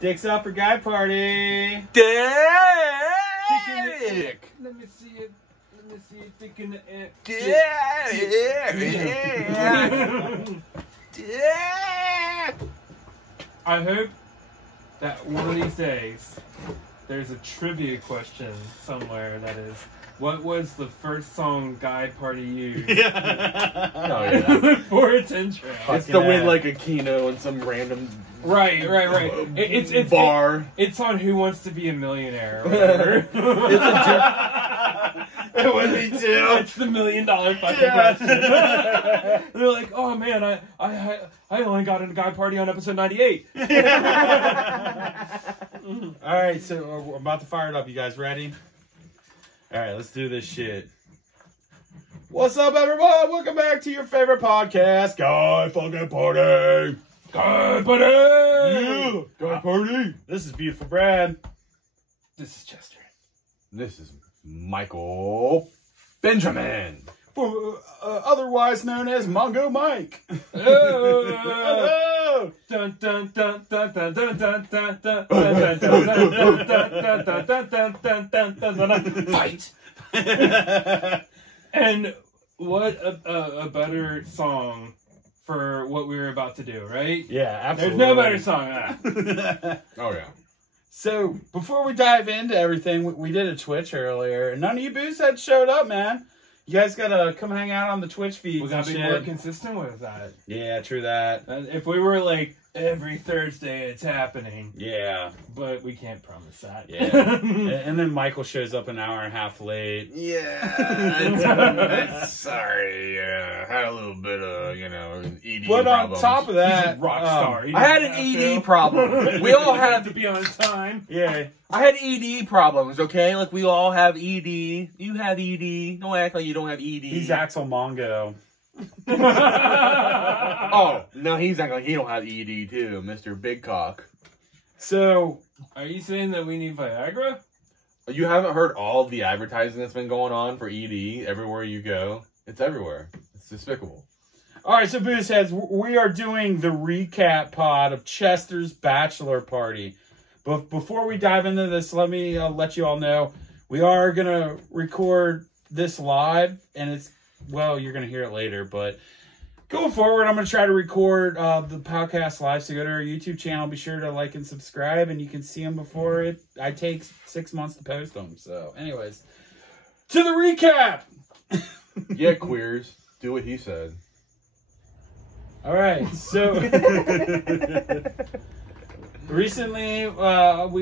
Dicks up for guy party. Dick. Let me see it. Let me see it. Dick in the air. Dick. I hope that one of these days there's a trivia question somewhere that is, what was the first song Guy Party used for its intro? It's to win like a keno in some random right. It's bar. It's on Who Wants to Be a Millionaire or whatever. It's a it would be too. It's the $1 million fucking question. They're like, oh man, I only got into Guy Party on episode 98. All right, so we're about to fire it up. You guys ready? All right, let's do this shit. What's up, everyone? Welcome back to your favorite podcast, Guy Fucking Party. Guy Party! Yeah. Guy Party. This is Beautiful Brad. This is Chester. This is Michael Benjamin. For, otherwise known as Mongo Mike. Hello! Dun dun dun dun dun dun dun dun dun dun dun dun. Fight! And what a better song for what we were about to do, right? Yeah, absolutely. There's no better song than that. Oh yeah. So, before we dive into everything, we did a Twitch earlier, and none of you boos had showed up, man. You guys gotta come hang out on the Twitch feeds. We gotta and be shit. more consistent with that. Yeah, true that. If we were like, every Thursday it's happening. Yeah. But we can't promise that. Yeah. And then Michael shows up an hour and a half late. Yeah. Sorry. Had a little bit of, ED But problems. on top of that, He's a rock star. I had an ED problem. We all have have to be on time. Yeah. I had ED problems, okay? Like, we all have ED. You have ED. Don't act like you don't have ED. He's Axel Mongo. Oh, no, he's acting like he don't have ED, too. Mr. Big Cock. So, Are you saying that we need Viagra? You haven't heard all the advertising that's been going on for ED everywhere you go? It's everywhere. It's despicable. all right, so Booze Heads, we are doing the recap pod of Chester's Bachelor Party. But before we dive into this, let me let you all know, we are going to record this live, and it's, well, you're going to hear it later, but going forward, I'm going to try to record the podcast live, so go to our YouTube channel, be sure to like and subscribe, and you can see them before I take 6 months to post them. So, anyways, to the recap! Yeah, queers. Do what he said. All right, so recently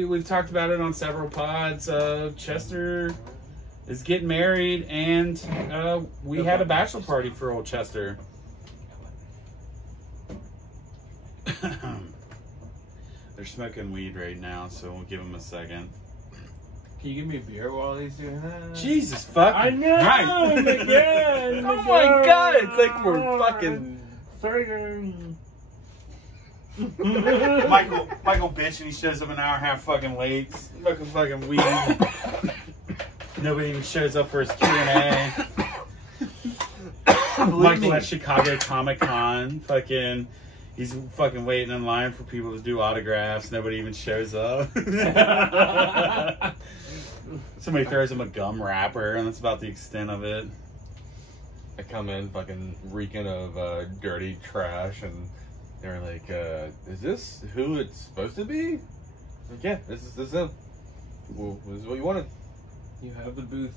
we've talked about it on several pods. Chester is getting married, and we had a bachelor party for old Chester. They're smoking weed right now, so we'll give them a second. Can you give me a beer while he's doing that? Jesus fucking I know! Christ. Again! Oh my god, it's like we're fucking... Michael bitch, and he shows up an hour and a half fucking late. Smoking fucking weed. Nobody even shows up for his Q&A. Michael at Chicago Comic Con, he's fucking waiting in line for people to do autographs. Nobody even shows up. Somebody throws him a gum wrapper, and that's about the extent of it. I come in fucking reeking of dirty trash, and they're like, is this who it's supposed to be? Like, yeah, this is him. Well, this is what you wanted. You have the booth.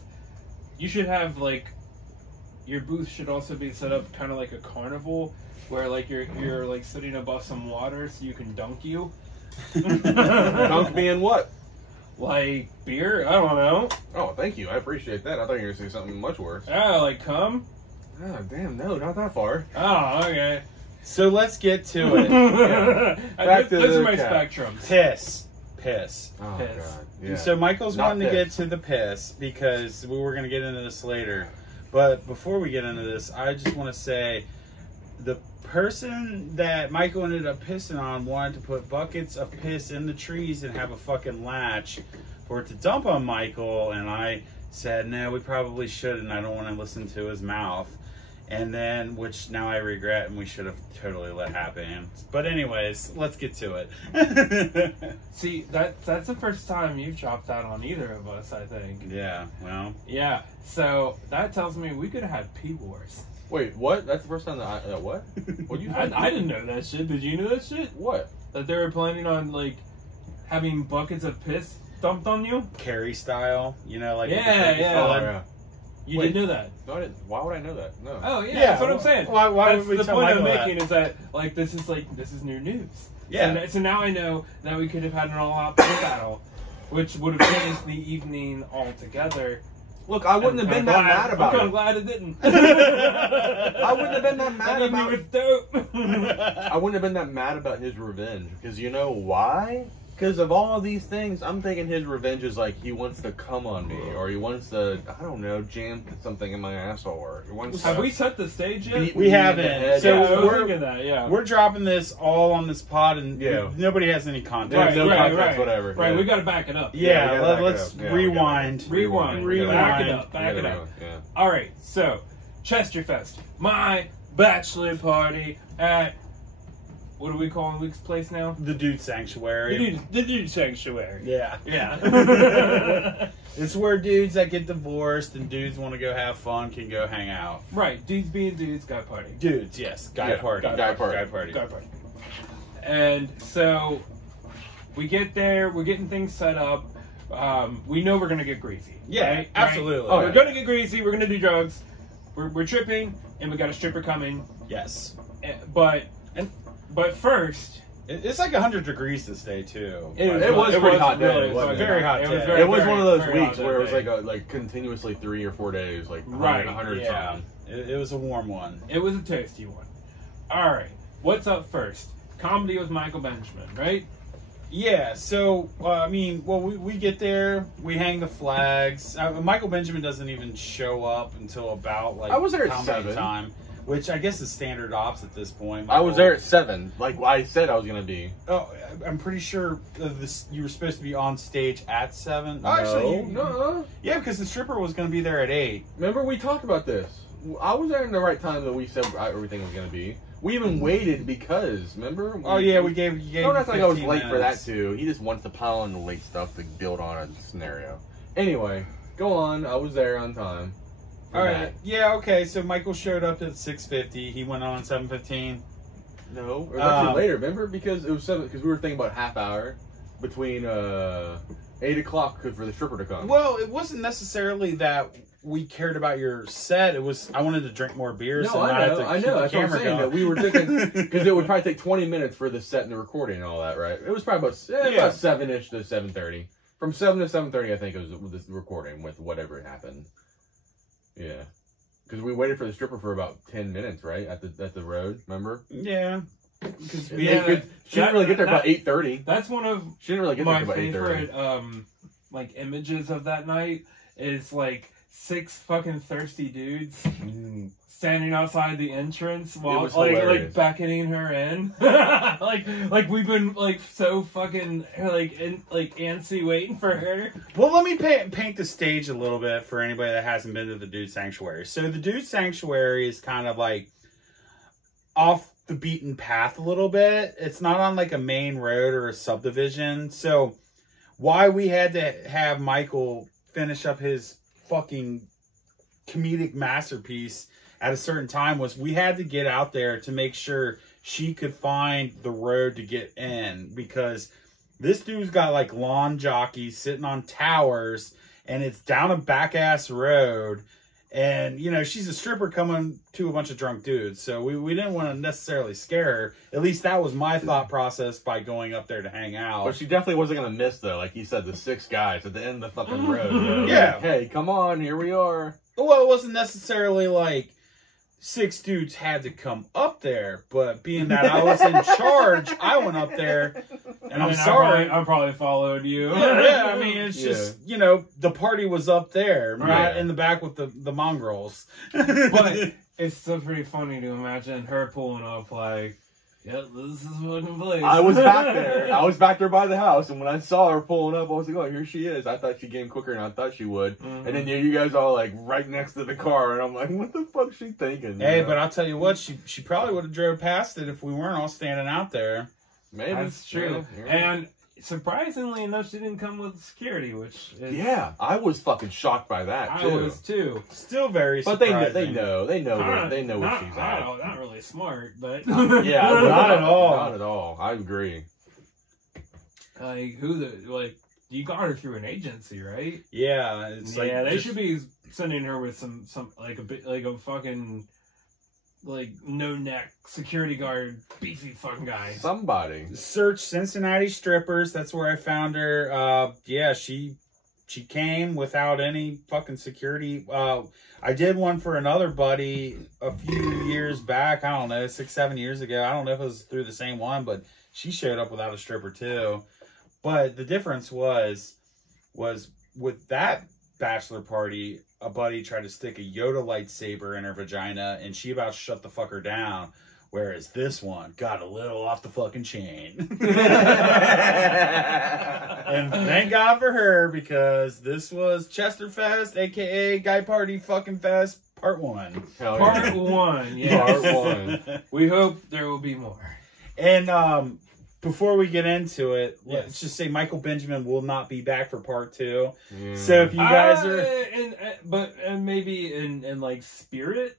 You should have, like, your booth should also be set up kind of like a carnival, where, like, you're like, sitting above some water so you can dunk you. Dunk me in what? Like, beer? I don't know. Oh, thank you. I appreciate that. I thought you were going to say something much worse. Oh, like cum? Oh, damn, no, not that far. Oh, okay. So let's get to it. Back to those the are my cap. spectrums. Piss. Oh, Piss. God. And Yeah. so Michael's Not wanting to get piss. to the piss because we were going to get into this later. But before we get into this, I just want to say the person that Michael ended up pissing on wanted to put buckets of piss in the trees and have a fucking latch for it to dump on Michael. And I said, no, we probably shouldn't. I don't want to listen to his mouth. And then, which now I regret, and we should have totally let happen. But anyways, let's get to it. See, that's the first time you've dropped out on either of us, I think. Yeah, well. Yeah, so that tells me we could have had P-Wars. Wait, what? That's the first time that what? What you? I didn't know that shit. Did you know that shit? What? That they were planning on, like, having buckets of piss dumped on you? Carry style, you know, like. Yeah, yeah. Oh, yeah. You Wait. didn't know that? No, I didn't. Why would I know that? No. Oh, yeah, Yeah, that's what I'm saying. Why That's would we the tell point I'm Michael that? making is that, like, this is new news. Yeah. So now I know that we could have had an all-out battle, which would have changed the evening altogether. Look, I wouldn't have been that mad about I'm it. glad it didn't. I wouldn't have been that mad That about was it. dope. I wouldn't have been that mad about his revenge. Because you know why? Because of all of these things, I'm thinking his revenge is like he wants to come on me, or he wants to, I don't know, jam something in my asshole, or he wants Have to we set the stage yet? beat We me in the haven't. head. So Yeah, I was we're- thinking that, yeah. We're dropping this all on this pod, and Yeah. nobody has any context. There's no context, whatever. Right, Yeah. we got to back it up. Yeah, we gotta back it let's up. Yeah, we rewind. gotta- Rewind. We gotta- Back it Rewind. up. Back it up. Yeah. All right, so Chesterfest, my bachelor party at, what do we call Luke's place now? The Dude Sanctuary. The dude sanctuary. Yeah. Yeah. It's where dudes that get divorced and dudes want to go have fun can go hang out. Right, dudes being dudes, guy party. Dudes, yes. Guy Yeah, party. guy party. Guy party. Guy party. And so we get there, we're getting things set up. We know we're gonna get greasy. Yeah, right? absolutely. Right? Oh, We're gonna get greasy. We're gonna do drugs. We're tripping, and we got a stripper coming. Yes. But first, It's like 100 degrees this day, too. It was pretty hot day, really wasn't it? Very hot It day. was very, It was very, one of those very weeks hot where it that was day. like continuously 3 or 4 days, like 100, Right, 100 Yeah. something. It was a warm one. It was a toasty one. All right, what's up first? Comedy with Michael Benjamin, right? Yeah, so, we get there, we hang the flags. Michael Benjamin doesn't even show up until about, like, I was there at comedy 7. time, which I guess is standard ops at this point. I was there at 7, like I said I was gonna be. Oh, I'm pretty sure you were supposed to be on stage at 7. No, Actually, no. yeah, because the stripper was going to be there at 8. Remember we talked about this. I was there in the right time that we said everything was gonna be. We even waited because remember. Oh yeah, you gave. Don't act like I was 15 late for that minutes. too. He just wants to pile on the late stuff to build on a scenario. Anyway, go on. I was there on time. All right. Yeah. Okay. So Michael showed up at 6:50. He went on at 7:15. No, it was actually later. Remember because it was 7. Because we were thinking about half hour between 8 o'clock for the stripper to come. Well, it wasn't necessarily that we cared about your set. It was I wanted to drink more beers. No, I know. That's what I'm saying. That we were thinking because it would probably take 20 minutes for the set and the recording and all that, right? It was probably about 7ish to 7:30. From 7 to 7:30, I think it was the recording with whatever happened. Yeah, because we waited for the stripper for about 10 minutes, right? At the road, remember? Yeah. Because She didn't really get there about 8:30. That's one of She didn't really get my there about 8:30. favorite like images of that night is like 6 fucking thirsty dudes standing outside the entrance while was like hilarious. beckoning her in. like we've been like so fucking like antsy waiting for her. Well, let me paint the stage a little bit for anybody that hasn't been to the Dude Sanctuary. So the Dude Sanctuary is kind of like off the beaten path a little bit. It's not on like a main road or a subdivision. So why we had to have Michael finish up his fucking comedic masterpiece at a certain time was we had to get out there to make sure she could find the road to get in, because this dude's got like lawn jockeys sitting on towers and it's down a back ass road. And, you know, she's a stripper coming to a bunch of drunk dudes. So we didn't want to necessarily scare her. At least that was my thought process by going up there to hang out. But she definitely wasn't going to miss, though. Like you said, the 6 guys at the end of the fucking road. You know? Yeah. Like, hey, come on, here we are. Well, it wasn't necessarily like 6 dudes had to come up there. But being that I was in charge, I went up there. And I'm sorry. I probably followed you. Yeah, I mean, it's just, you know, the party was up there, not Right. in the back with the mongrels. But it's still pretty funny to imagine her pulling up like, Yeah, this is fucking place. I was back there. I was back there by the house, and when I saw her pulling up, I was like, "Oh, here she is." I thought she came quicker than I thought she would. Mm-hmm. And then you guys all like right next to the car, and I'm like, "What the fuck is she thinking?" Hey, you know? but I'll tell you what, she probably would have drove past it if we weren't all standing out there. Maybe That's true. Yeah. And surprisingly enough, she didn't come with security, which is, Yeah, I was fucking shocked by that too. I was too. Still very But surprising. they know what she's at. Not really smart, but Yeah, Not at all. Not at all. I agree. like you got her through an agency, right? Yeah, it's like Yeah, they just- should be sending her with some like a bit like a fucking like no neck security guard beefy fucking guy. Somebody. search Cincinnati strippers. That's where I found her. Yeah, she came without any fucking security. I did one for another buddy a few years back. I don't know, 6-7 years ago. I don't know if it was through the same one, but she showed up without a stripper too. But the difference was with that bachelor party, a buddy tried to stick a Yoda lightsaber in her vagina, and she about shut the fucker down. Whereas this one got a little off the fucking chain. And thank God for her, because this was Chesterfest, aka Guy Party fucking Fest, part 1. Hell Part yeah. 1, yeah. Part 1. We hope there will be more. And before we get into it, Yes. let's just say Michael Benjamin will not be back for part 2. Yeah. So if you guys are, and maybe in like spirit.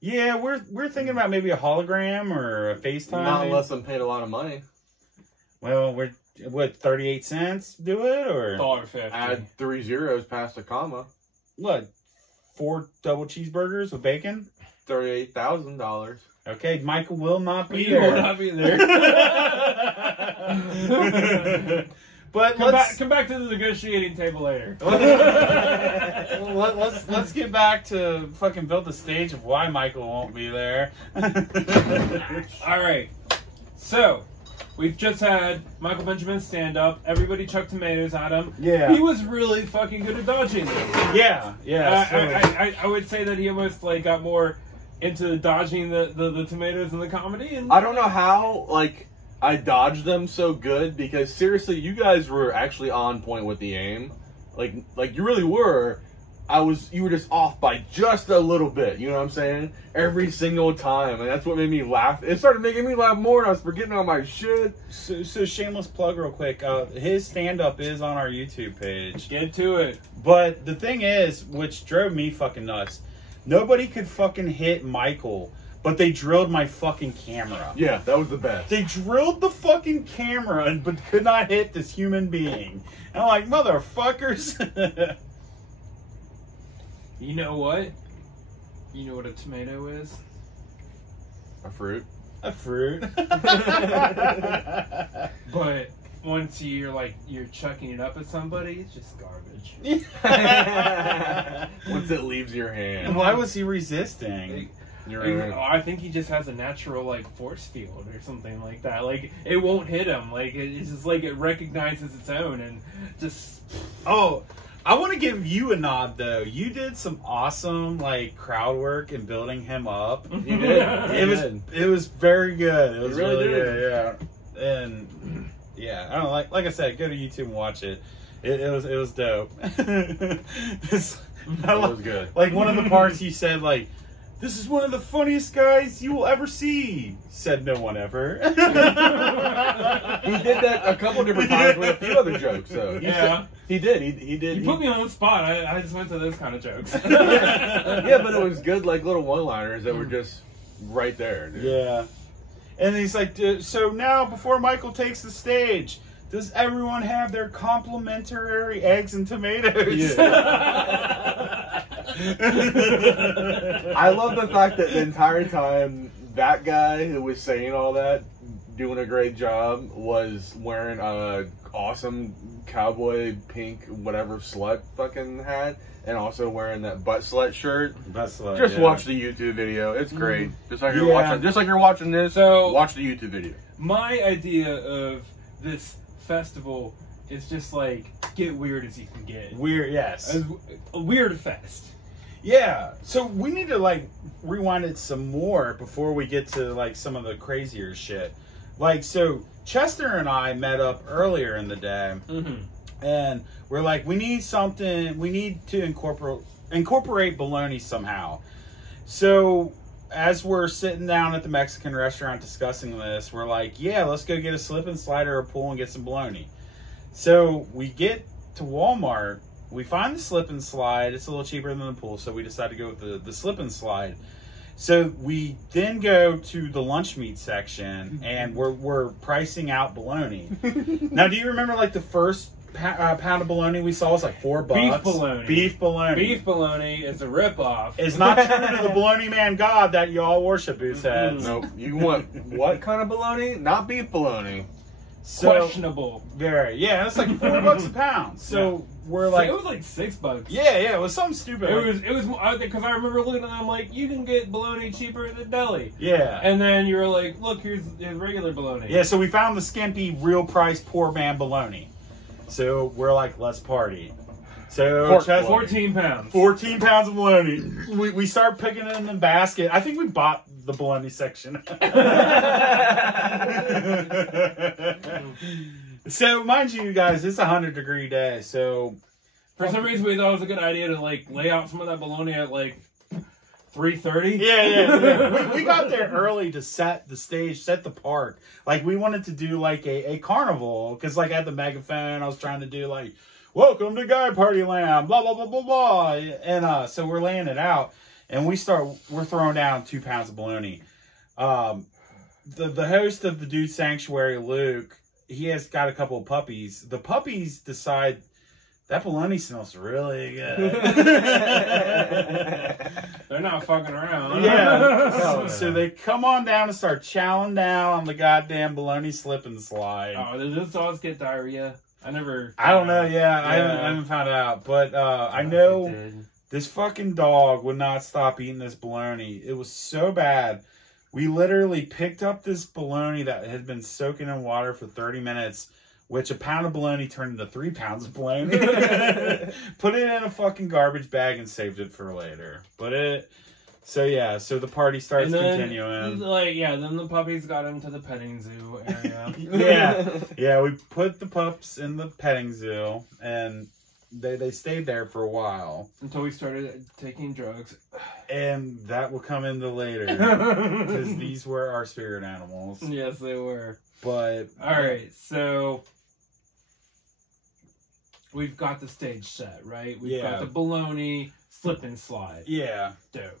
yeah, we're thinking about maybe a hologram or a FaceTime. Not unless I'm paid a lot of money. Well, we're what, 38 cents do it, or $1.50. Add 3 zeros past a comma. what? 4 double cheeseburgers with bacon. $38,000. Okay, Michael will not be You there. will not be there. But Come back to the negotiating table later. let's get back to fucking build the stage of why Michael won't be there. All right. So, we've just had Michael Benjamin stand up. Everybody chucked tomatoes at him. Yeah. He was really fucking good at dodging them. Yeah. I would say that he almost like got more into dodging the tomatoes in the comedy. And I don't know how, like, I dodged them so good, because seriously, you guys were actually on point with the aim. Like you really were. You were just off by just a little bit, you know what I'm saying? Every single time, and that's what made me laugh. It started making me laugh more, and I was forgetting all my shit. So shameless plug real quick. His stand-up is on our YouTube page. get to it. But the thing is, which drove me fucking nuts, nobody could fucking hit Michael, but they drilled my fucking camera. Yeah, that was the best. They drilled the fucking camera, but could not hit this human being. And I'm like, motherfuckers. You know what? You know what a tomato is? A fruit. A fruit. But once you're chucking it up at somebody, it's just garbage. Once it leaves your hand. And why was he resisting? I think he just has a natural like force field or something like that. Like it won't hit him. Like it's just like it recognizes its own and just. Oh, I want to give you a nod though. You did some awesome like crowd work in building him up. You did. It was very good. It was really really did. good. Yeah. And yeah, I don't know, like I said, go to YouTube and watch it. It was dope. That was good. Like one of the parts he said like, "This is one of the funniest guys you will ever see," said no one ever. He did that a couple different times with a few other jokes, though. He did. He did. You put me on the spot. I just went to those kind of jokes. Yeah, but it was good, like little one-liners that were just right there. Dude. Yeah. And he's like, so now before Michael takes the stage, does everyone have their complimentary eggs and tomatoes? Yeah. I love the fact that the entire time that guy who was saying all that, doing a great job, was wearing a awesome cowboy pink whatever slut fucking hat, and also wearing that butt slut shirt. Just watch the YouTube video; it's great. Just like you're watching this. So watch the YouTube video. My idea of this festival is just like get weird as you can get. Weird, yes. A weird fest. Yeah, so we need to like rewind it some more before we get to like some of the crazier shit. Like, so Chester and I met up earlier in the day, and we're like, we need something. We need to incorporate bologna somehow. So as we're sitting down at the Mexican restaurant discussing this, we're like, yeah, let's go get a slip and slide or a pool and get some bologna. So we get to Walmart. We find the slip and slide. It's a little cheaper than the pool, so we decide to go with the slip and slide. So we then go to the lunch meat section, and we're pricing out bologna. Now, do you remember like the first pound of bologna we saw was like $4? Beef bologna. Beef bologna. Beef bologna is a ripoff. It's not true to the bologna man god that y'all worship, Booseheads. Nope. You want what kind of bologna? Not beef bologna. So, questionable. Very. Yeah, it's like $4 a pound. So we're like, it was like $6. Yeah, it was something stupid. It was because I remember looking at them like, you can get bologna cheaper at the deli. Yeah. And then you were like, look, here's regular bologna. Yeah, so we found the skimpy, real price, poor man bologna. So we're like, let's party. So 14 pounds. 14 pounds of bologna. We start picking it in the basket. I think we bought the bologna section. So mind you guys, it's a 100-degree day. So for some reason we thought it was a good idea to like lay out some of that bologna at like 3:30. Yeah. We got there early to set the stage, set the park. Like we wanted to do like a carnival because like I had the megaphone. I was trying to do like, welcome to Guy Party Land, blah blah blah blah blah. And so we're laying it out, and we're throwing down 2 pounds of bologna. The host of the Dude Sanctuary, Luke, he has got a couple of puppies. The puppies decide that bologna smells really good. They're not fucking around. Yeah. So they come on down and start chowing down on the goddamn bologna slip and slide. Oh, did those dogs get diarrhea? I don't know. Yeah. I haven't found out. But I know this fucking dog would not stop eating this bologna. It was so bad. We literally picked up this bologna that had been soaking in water for 30 minutes, which a pound of bologna turned into 3 pounds of bologna. Put it in a fucking garbage bag and saved it for later. So the party starts continuing. Then the puppies got into the petting zoo area. Yeah, we put the pups in the petting zoo, and they stayed there for a while. Until we started taking drugs. And that will come into later. Because these were our spirit animals. Yes, they were. But... Alright, so... We've got the stage set, right? We've got the bologna, slip and slide. Yeah. Dope.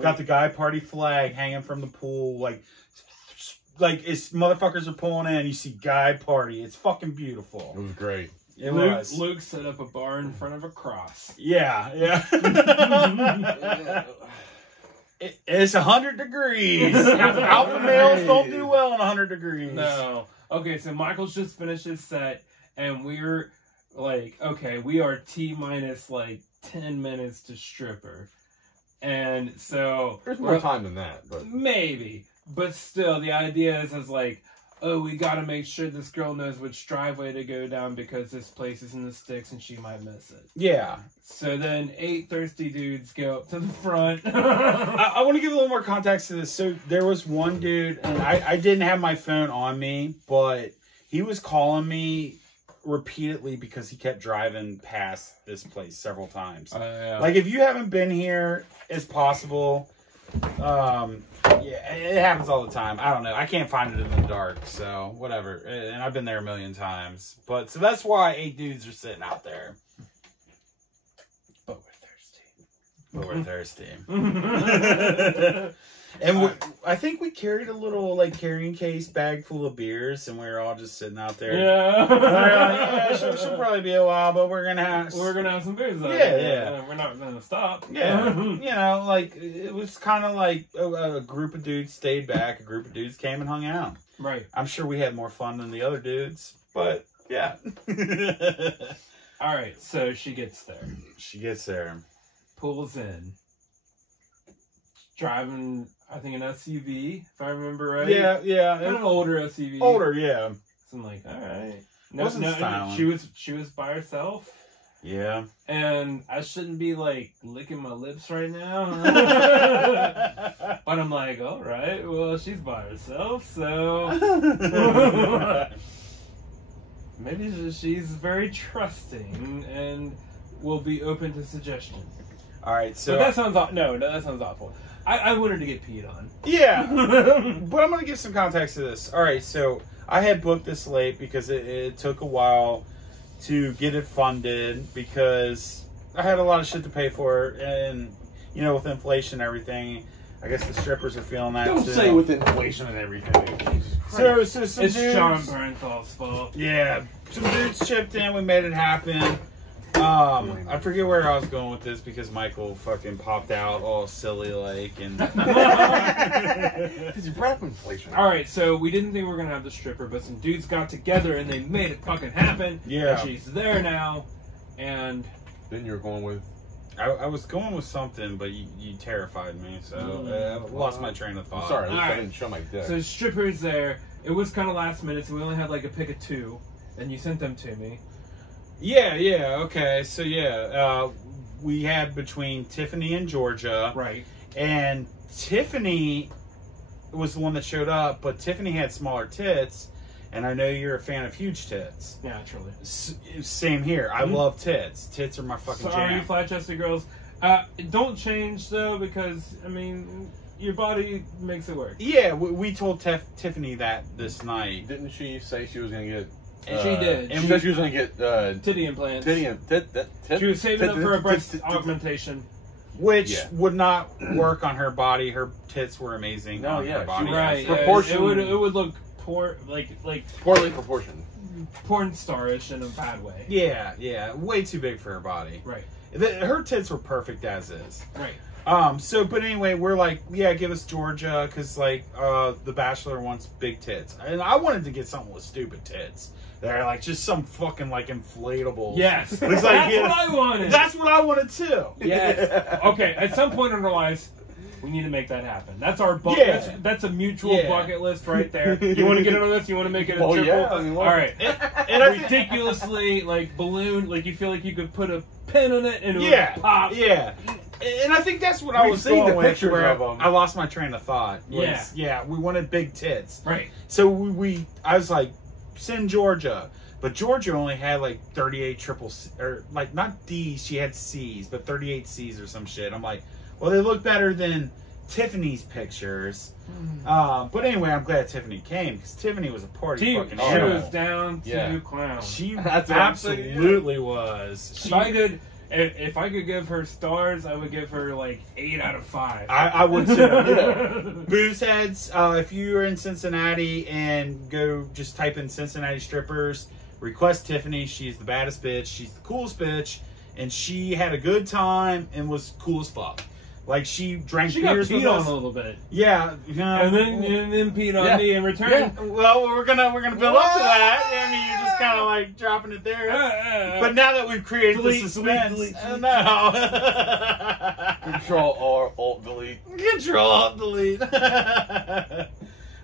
Got the Guy Party flag hanging from the pool. Like it's motherfuckers are pulling in. You see Guy Party. It's fucking beautiful. It was great. Luke set up a bar in front of a cross. Yeah. It's 100 degrees. Alpha males don't do well in 100 degrees. No. Okay, so Michael's just finished his set, and we're like, okay, we are T-minus like 10 minutes to stripper. And so... There's more time than that, but... Maybe. But still, the idea is like, oh, we gotta make sure this girl knows which driveway to go down because this place is in the sticks and she might miss it. Yeah. So then 8 thirsty dudes go up to the front. I want to give a little more context to this. So there was one dude, and I didn't have my phone on me, but he was calling me repeatedly because he kept driving past this place several times. Like, if you haven't been here, it's possible. Yeah, it happens all the time. I don't know. I can't find it in the dark, so whatever. And I've been there a million times. But so that's why 8 dudes are sitting out there. But we're thirsty. And I think we carried a little carrying case bag full of beers, and we were all just sitting out there. Yeah. She'll probably be a while, but we're gonna have some beers. Though. Yeah. We're not gonna stop. Yeah. It was kind of like a group of dudes stayed back, a group of dudes came and hung out. Right. I'm sure we had more fun than the other dudes, but yeah. All right. So she gets there. Pulls in. Driving, I think, an SUV, if I remember right. Yeah. Kind of older SUV. Older, yeah. So I'm like, all right. Wasn't styling. She was by herself. Yeah. And I shouldn't be like licking my lips right now. But I'm like, all right, well, she's by herself, so maybe she's very trusting and will be open to suggestion. All right, so But that sounds no, that sounds awful. I wanted to get peed on. yeah, but I'm gonna give some context to this. All right, so I had booked this late because it took a while to get it funded because I had a lot of shit to pay for, and you know, with inflation and everything, I guess the strippers are feeling that Don't too. say with inflation and everything. So some It's dudes, Sean Bernthal's fault. yeah, some dudes chipped in. We made it happen. I forget where I was going with this because Michael fucking popped out all silly like and Because you brought up inflation. All right, so we didn't think we were gonna have the stripper, but some dudes got together and they made it fucking happen. Yeah. And she's there now, and Then you're going with. I was going with something, but you terrified me, so I lost my train of thought. I'm sorry, at least I Alright. didn't show my dick. so stripper's there. It was kind of last minute, so we only had like a pick of 2, and you sent them to me. Yeah, okay. So yeah, we had between Tiffany and Georgia, Right. and Tiffany was the one that showed up, but Tiffany had smaller tits, and I know you're a fan of huge tits. Naturally. Same here. I love tits. Tits are my fucking Sorry, jam. flat-chested girls. Don't change though, because I mean, your body makes it work. Yeah, we told Tiffany that this night. Didn't she say she was going to get. And she did. She said she was going to get. Titty implants. Titty She was saving up for a breast augmentation. Which Yeah. would not work on her body. Her tits were amazing No, on yeah, her body. she was- Right. Proportion- It would look poor, like Poorly proportioned. porn starish in a bad way. Yeah, way too big for her body. Right. Her tits were perfect as is. Right. But anyway, we're like, yeah, give us Georgia, because, like, the Bachelor wants big tits. And I wanted to get something with stupid tits. They're, like, just some fucking, like, inflatable. Yes. It's like, That's yeah, what I wanted. That's what I wanted, too. Yes. Okay. At some point in our lives, we need to make that happen. That's our bucket. Yeah. That's a mutual Yeah. bucket list right there. You want to get in on this? You want to make it a triple? yeah. I mean, All right. And I think- Ridiculously, like, balloon, like, you feel like you could put a pin in it and it Yeah, would pop. yeah. And I think that's what I We've was seen going the with, pictures where of 'em. I lost my train of thought. Yeah. Yeah, we wanted big tits. Right. So I was like, send Georgia. But Georgia only had like 38 triple C, or like not D's, she had C's, but 38 C's or some shit. I'm like, well, they look better than Tiffany's pictures. But anyway, I'm glad Tiffany came because Tiffany was a party fucking She show. was down to Yeah. clown. She That's what I'm saying, absolutely was. If I could give her stars, I would give her like 8 out of 5. I would too. Booze heads, if you're in Cincinnati and go just type in Cincinnati strippers, request Tiffany. She's the baddest bitch. She's the coolest bitch. And she had a good time and was cool as fuck. Like, she drank She got beers with peed on us. a little bit, Yeah. and then peed on Yeah. me in return. Yeah. Well, we're gonna build up to that. I mean, you're just kind of like dropping it there. But now that we've created Delete, the suspense, delete. no. Control or Alt Delete. Control Alt Delete.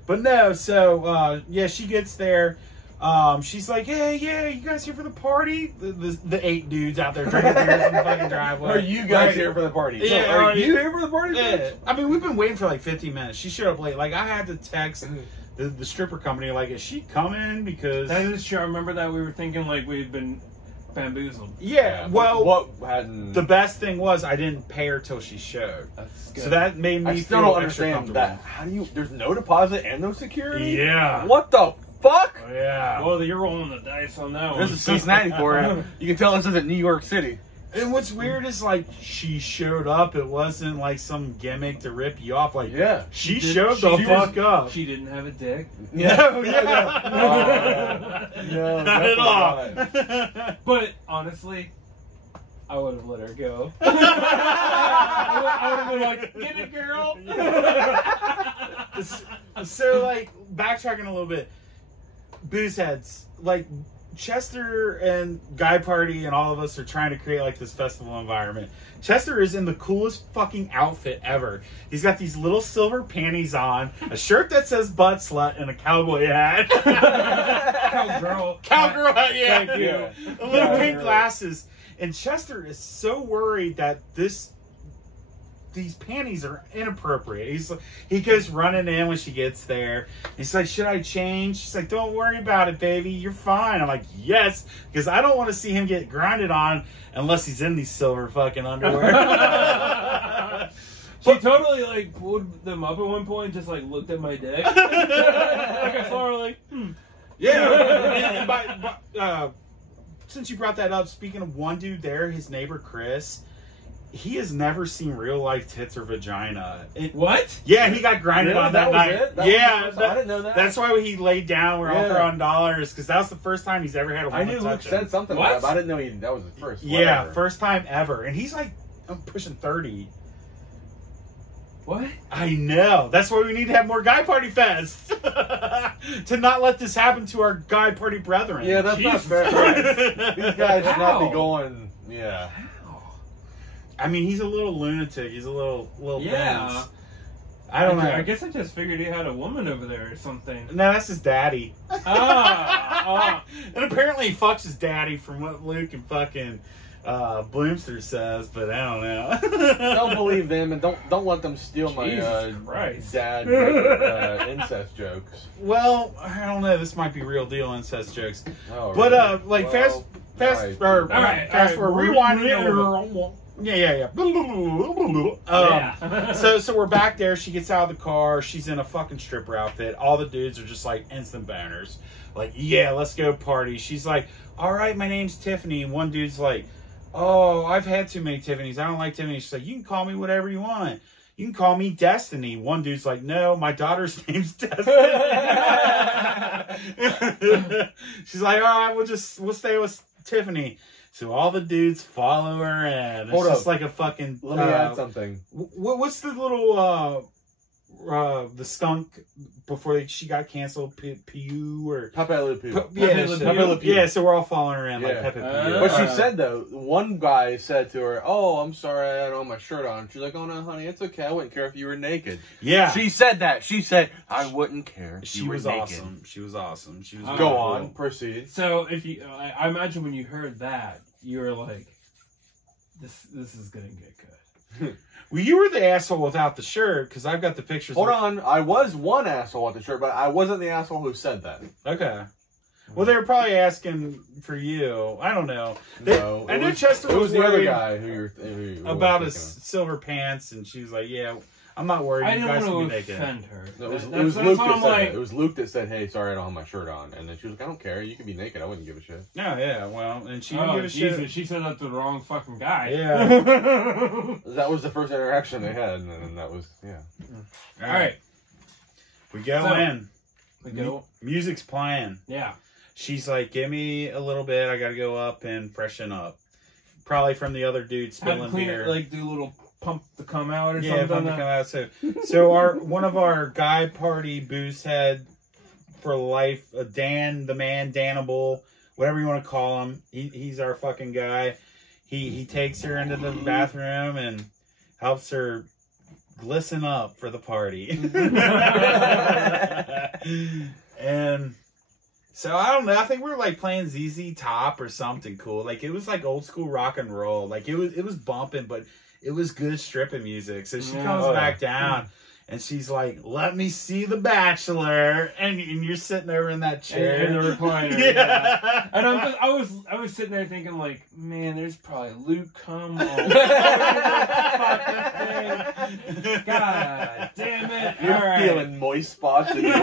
But no, so yeah, she gets there. She's like, hey, yeah, you guys here for the party? The 8 dudes out there drinking beers in the fucking driveway. Are you guys Right. here for the party? Yeah, No, are are you you- here for the party? Yeah. bitch? I mean, we've been waiting for like 15 minutes. She showed up late. Like, I had to text the stripper company, like, is she coming? Because That is true. I remember that we were thinking like we'd been bamboozled. yeah, well, what hadn't? the best thing was I didn't pay her till she showed. That's good. So that made me I still feel don't extra understand comfortable. that. How do you? There's no deposit and no security. Yeah. What the fuck? Oh, yeah. well, you're rolling the dice on that one. This is Cincinnati for you. You can tell this isn't New York City. And what's weird is, like, she showed up. It wasn't like some gimmick to rip you off. Like, Yeah. she did- showed the she fuck up. She didn't have a dick. No, Yeah. No, not at definitely all. But honestly, I would have let her go. I would have been like, get it, girl. So, like, backtracking a little bit, booze heads, like, Chester and Guy Party and all of us are trying to create, like, this festival environment. Chester is in the coolest fucking outfit ever. He's got these little silver panties on, a shirt that says butt slut, and a cowboy hat. Cowgirl. Cowgirl Right, yeah. Thank you. Yeah. Little pink Really. glasses. And Chester is so worried that these panties are inappropriate. He goes running in when she gets there. He's like, should I change? She's like, don't worry about it, baby. You're fine. I'm like, yes, because I don't want to see him get grinded on unless he's in these silver fucking underwear. She totally like pulled them up at one point and just like looked at my dick. Like I saw her like, Yeah. And since you brought that up, speaking of one dude there, his neighbor Chris, he has never seen real life tits or vagina. What? Yeah, he got grinded Really? on that was night. it? That was Yeah, the first- I didn't know that. that's why he laid down. We're all Yeah. throwing dollars because that was the first time he's ever had a I woman knew Luke touch him. said something What? about it, but I didn't know that was the first. Yeah, Whatever. first time ever, and he's like, I'm pushing 30. What? I know. That's why we need to have more guy party fests to not let this happen to our guy party brethren. Yeah, that's not Jesus fair. Christ. These guys should not How? be going. Yeah. I mean, he's a little lunatic. He's a little Yeah. dense. I don't know. I guess I just figured he had a woman over there or something. No, that's his daddy. Ah. And apparently he fucks his daddy from what Luke and fucking Bloomster says, but I don't know. Don't believe them, and don't let them steal my Jesus Christ. dad incest jokes. Well, I don't know. This might be real deal incest jokes. Oh, But really? like Well, fast alright. or Alright, fast alright. forward, rewinding a little bit. Yeah. Yeah. So we're back there. She gets out of the car. She's in a fucking stripper outfit. All the dudes are just like instant boners. Like, yeah, let's go party. She's like, all right, my name's Tiffany. And one dude's like, oh, I've had too many Tiffany's. I don't like Tiffany. She's like, you can call me whatever you want. You can call me Destiny. One dude's like, no, my daughter's name's Destiny. She's like, all right, we'll stay with Tiffany. So all the dudes follow her, and it's Hold just up. like a fucking. Let me add something. What's the little the skunk before she got canceled? Pew or Pepe Le Pew. yeah, Pepe Le Pew. yeah. So we're all following her in like Yeah. Pepe Pew. But she said though, one guy said to her, "Oh, I'm sorry, I had all my shirt on." She's like, "Oh no, honey, it's okay. I wouldn't care if you were naked." yeah. She said that. She said, "I wouldn't care if She you were was naked." awesome. She was awesome. She was Go Go really on, cool. proceed. So if you, I imagine when you heard that, you were like, "This is gonna get good." Well, you were the asshole without the shirt because I've got the pictures. Hold on, I was one asshole at the shirt, but I wasn't the asshole who said that. Okay. Well, they were probably asking for you. I don't know. No, I it know was- Chester It was the other worried guy who you were about thinking his silver pants, and she was like, "Yeah, I'm not worried. I You didn't guys want can to be naked." offend her. of. It was That's Luke what that I'm said like. that. It was Luke that said, "Hey, sorry, I don't have my shirt on," and then she was like, "I don't care. You can be naked. I wouldn't give a shit." Oh yeah, well, and she didn't Oh give a Jesus! shit. She said that to the wrong fucking guy. Yeah. That was the first interaction they had, and then that was All right. we go So- in. We go. Music's playing. Yeah. She's like, "Give me a little bit. I got to go up and freshen up." Probably from the other dude Have spilling to clean beer. it, like do a little pump to come out or Yeah, something. fun to come out. So one of our guy party booze head for life, Dan, the man, Danable, whatever you want to call him. He's our fucking guy. He takes her into the bathroom and helps her glisten up for the party. And so I don't know. I think we were like playing ZZ Top or something cool. Like it was like old school rock and roll. Like it was bumping, but it was good stripping music. So she Yeah. comes Oh, back down and she's like, "Let me see the Bachelor," and you're sitting over in that chair. In the recliner. Yeah. And I was sitting there thinking like, man, there's probably Luke cum all over this fucking thing. God damn it! You're All right. feeling moist spots in your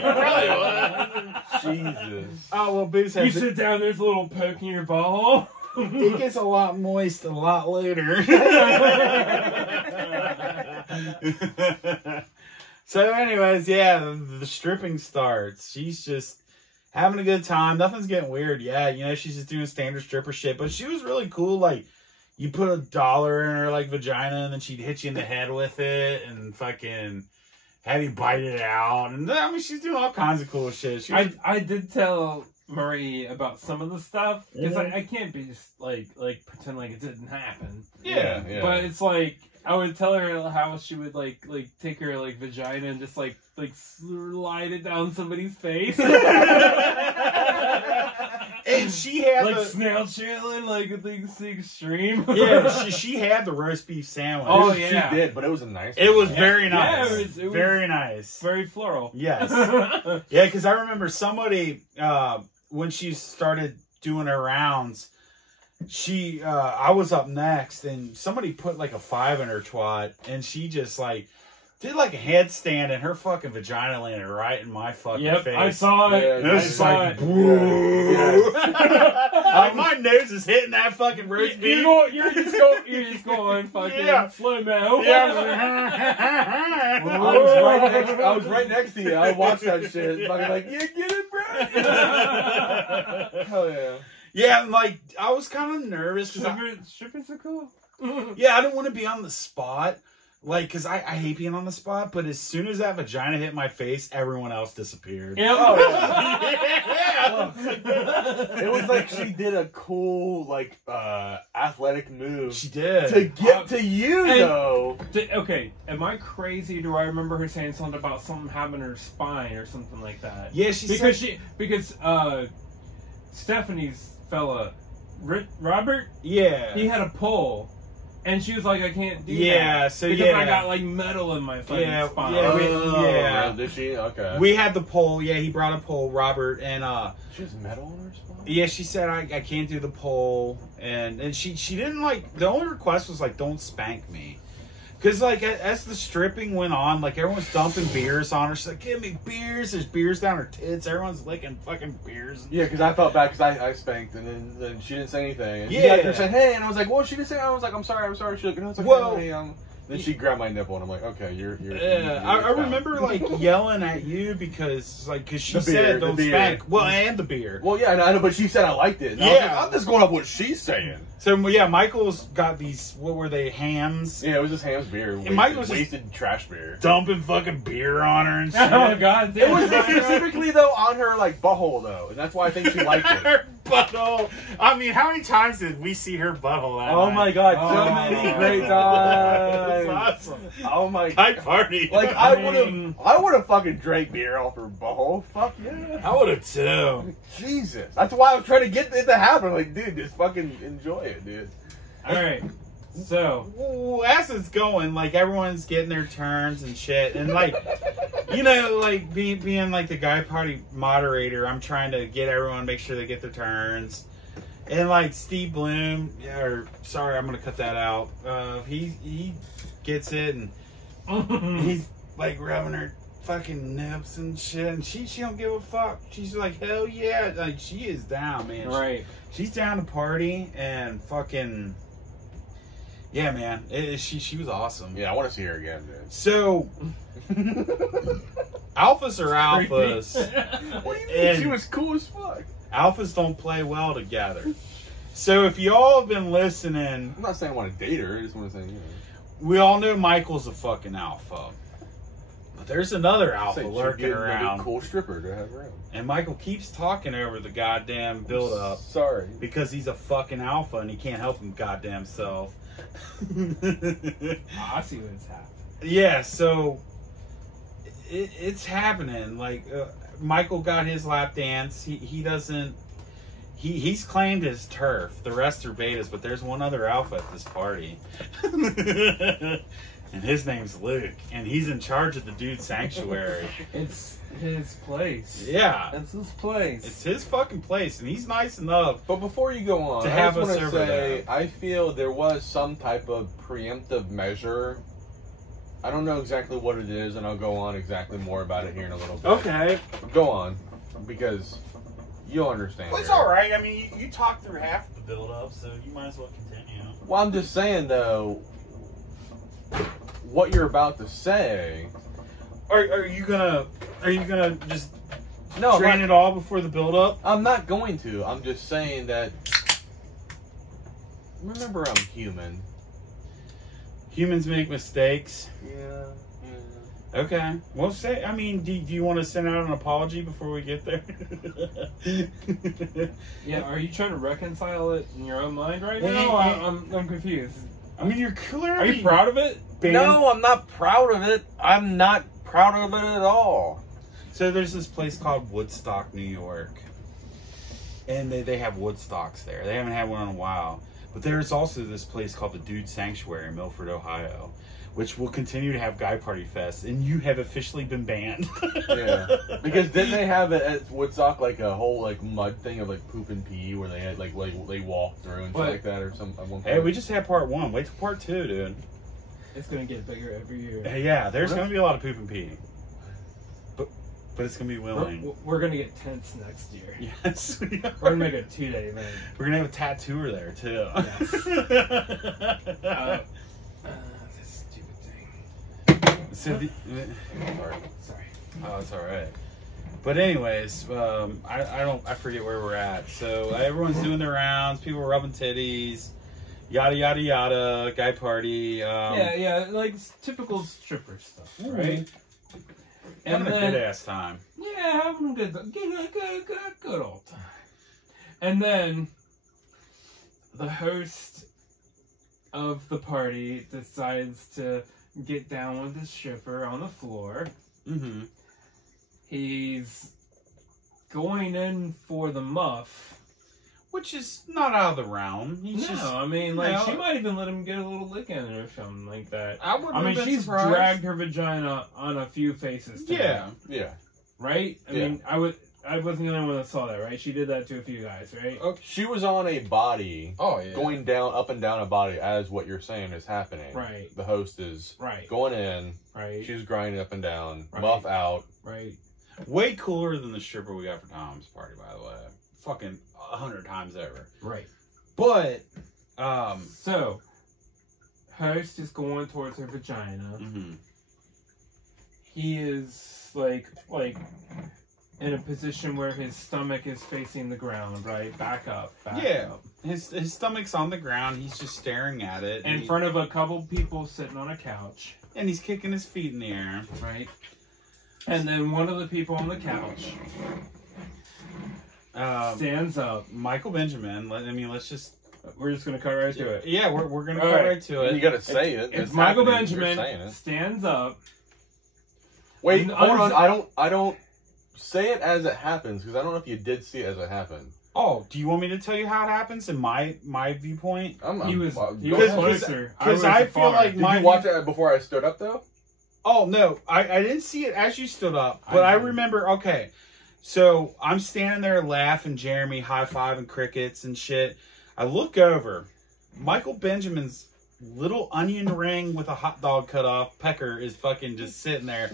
Probably Jesus. Oh well, booze You has sit down. There's a little poke in your ball. it gets a lot moist a lot later. So anyways, yeah, the stripping starts. She's just having a good time. Nothing's getting weird. Yeah, you know, she's just doing standard stripper shit. But she was really cool. Like, you put $1 in her, like, vagina, and then she'd hit you in the head with it and fucking have you bite it out. And, I mean, she's doing all kinds of cool shit. She was, I did tell Marie about some of the stuff because Mhm. I can't be just like pretend like it didn't happen. Yeah. But it's like I would tell her how she would like take her like vagina and just like slide it down somebody's face. and had like the snail chilling, like the extreme. yeah. She had the roast beef sandwich. Oh, She yeah. did, but it was a nice It was one. very Yeah, nice. it was very nice. very floral. Yes. Yeah, because I remember somebody when she started doing her rounds, I was up next, and somebody put like a 5 in her twat, and she just like did like a headstand, and her fucking vagina landed right in my fucking Yep, face. I saw it. Yeah, And it I was just saw like, it. like my nose is hitting that fucking roast beef. You're just going fucking Yeah. slow mo. Yeah. I was right next to you. I watched that shit. Fucking like, yeah, get it, bro. Hell yeah. Yeah, and like I was kind of nervous because Strippers are cool. yeah, I didn't want to be on the spot. Like, because I hate being on the spot, but as soon as that vagina hit my face, everyone else disappeared. Yep. Oh, Yeah. It was like she did a cool, like, athletic move She did. to get to you, And- though. Okay, am I crazy? Do I remember her saying something about something happening to her spine or something like that? Yeah, she said... because Stephanie's fella, Robert, Yeah. he had a pull. And she was like, I can't do that. Yeah, so because yeah. I got like metal in my fucking Yeah, spine. yeah, Yeah. Did she? Okay. We had the pole. Yeah, he brought a pole, Robert, and She has metal on her spine? yeah, she said I can't do the pole, and she didn't like. The only request was like, don't spank me, because like as the stripping went on, like everyone's dumping beers on her. She's like, give me beers. There's beers down her tits. Everyone's licking fucking beers. Yeah, because I felt bad because I spanked and then she didn't say anything. And Yeah. she said, hey, and I was like, well, she didn't say. I was like, I'm sorry. She looked, and I was like, Well, hey, then she grabbed my nipple and I'm like, okay, you're I remember like yelling at you because she The beer, said the don't beer. spank. Well, and the beer. Well, yeah, I know, but she said I liked it. And I was Yeah. like, I'm just going off what she's saying. So yeah, Michael's got these. What were they? Hams. Yeah, it was just Ham's beer. Michael's just- wasted trash beer. Dumping fucking beer on her and shit. Oh god, It was specifically though on her like butthole though, and that's why I think she liked it. Her butthole. I mean, how many times did we see her butthole that Oh night? my god, so Oh. many great That's times. awesome. Oh my Night party. Like I would have fucking drank beer off her butthole. Fuck yeah. I would have too. Jesus. That's why I was trying to get it to happen. Like, dude, just fucking enjoy it, dude. Alright. So Well, as it's going, like everyone's getting their turns and shit, and like, you know, like being like the guy party moderator, I'm trying to get everyone, make sure they get their turns, and like Steve Bloom, or sorry, I'm gonna cut that out. He gets it, and he's like rubbing her fucking nips and shit, and she don't give a fuck. She's like, hell yeah, like she is down, man. right. She's down to party and fucking. Yeah, man. She was awesome. Yeah, I want to see her again, dude. So, alphas are alphas. What do you mean? And- She was cool as fuck. Alphas don't play well together. So, if you all have been listening, I'm not saying I want to date her. I just want to say, we all know Michael's a fucking alpha. But there's another alpha say lurking she's getting a around. cool stripper to have around. And Michael keeps talking over the goddamn build up Sorry. because he's a fucking alpha and he can't help him goddamn self. I see what's happening. Yeah, so it's happening. Like Michael got his lap dance. He doesn't. He's claimed his turf. The rest are betas, but there's one other alpha at this party, and his name's Luke, and he's in charge of the dude's sanctuary. It's his place. Yeah, It's his place. it's his fucking place, and he's nice enough. But before you go on, To I have just us want to over say, there. I feel there was some type of preemptive measure. I don't know exactly what it is, and I'll go on exactly more about it here in a little bit. Okay, Go on, because you'll understand. well, it's here. all right. I mean, you talked through half of the build up, so you might as well continue. Well, I'm just saying, though, what you're about to say... Are you gonna just No, drain it all before the build up? I'm not going to. I'm just saying that... Remember, I'm human. Humans make mistakes. Yeah. Okay. Well, say. I mean, do you want to send out an apology before we get there? Yeah, are you trying to reconcile it in your own mind right Well, now? yeah. I'm confused. I mean, you're clearly. Are you proud of it? No, I'm not proud of it. I'm not proud of it at all. So there's this place called Woodstock, New York, and they have wood stocks there. They haven't had one in a while. But there's also this place called the Dude Sanctuary in Milford, Ohio, which will continue to have Guy Party Fest, and you have officially been banned. Yeah, because didn't they have it at Woodstock like a whole like mud thing of like poop and pee where they had like they walked through and shit like that or some at one point? Hey, we just had part 1. Wait till part 2, dude. It's gonna get bigger every year. Yeah, there's gonna be a lot of poop and pee, but it's gonna be willing. We're gonna get tents next year. Yes, we are. We're gonna make a 2-day event. We're gonna have a tattooer there too. Yes. This stupid thing. So Sorry. Oh, it's all right. But anyways, I forget where we're at. So everyone's doing their rounds. People rubbing titties, yada yada yada. Guy party. Yeah, like typical stripper stuff, right? Having a good ass time. Yeah, having a good old time. And then the host of the party decides to get down with the stripper on the floor. Mm-hmm. He's going in for the muff. Which is not out of the realm. I mean, like, she might even let him get a little lick in it or something like that. I mean, she's surprised. dragged her vagina on a few faces today. Yeah. Right? I mean, I wasn't the only one that saw that, right? She did that to a few guys, right? Okay. She was on a body. Oh, yeah. Going down, up and down a body as what you're saying is happening. Right. The host is going in. Right. She's grinding up and down. Right. Muff out. Right. Way cooler than the stripper we got for Tom's party, by the way. Fucking 100 times over. Right. But, so, host is going towards her vagina. Mm-hmm. He is, like, in a position where his stomach is facing the ground, right? Back up. His stomach's on the ground. He's just staring at it. In front of a couple people sitting on a couch. And he's kicking his feet in the air. Right. And then one of the people on the couch stands up. Michael Benjamin. Let's just... We're just going to cut right to it. Yeah, we're going to cut right to it. You got to say it. It's Michael Benjamin stands up. Wait, hold on. I don't say it as it happens because I don't know if you did see it as it happened. Oh, do you want me to tell you how it happens in my viewpoint? He was closer. Because I feel like Did you watch it before I stood up though? Oh no, I didn't see it as you stood up, but I remember. Okay, so I'm standing there laughing, Jeremy high-fiving crickets and shit. I look over, Michael Benjamin's little onion ring with a hot dog cut off pecker is fucking just sitting there.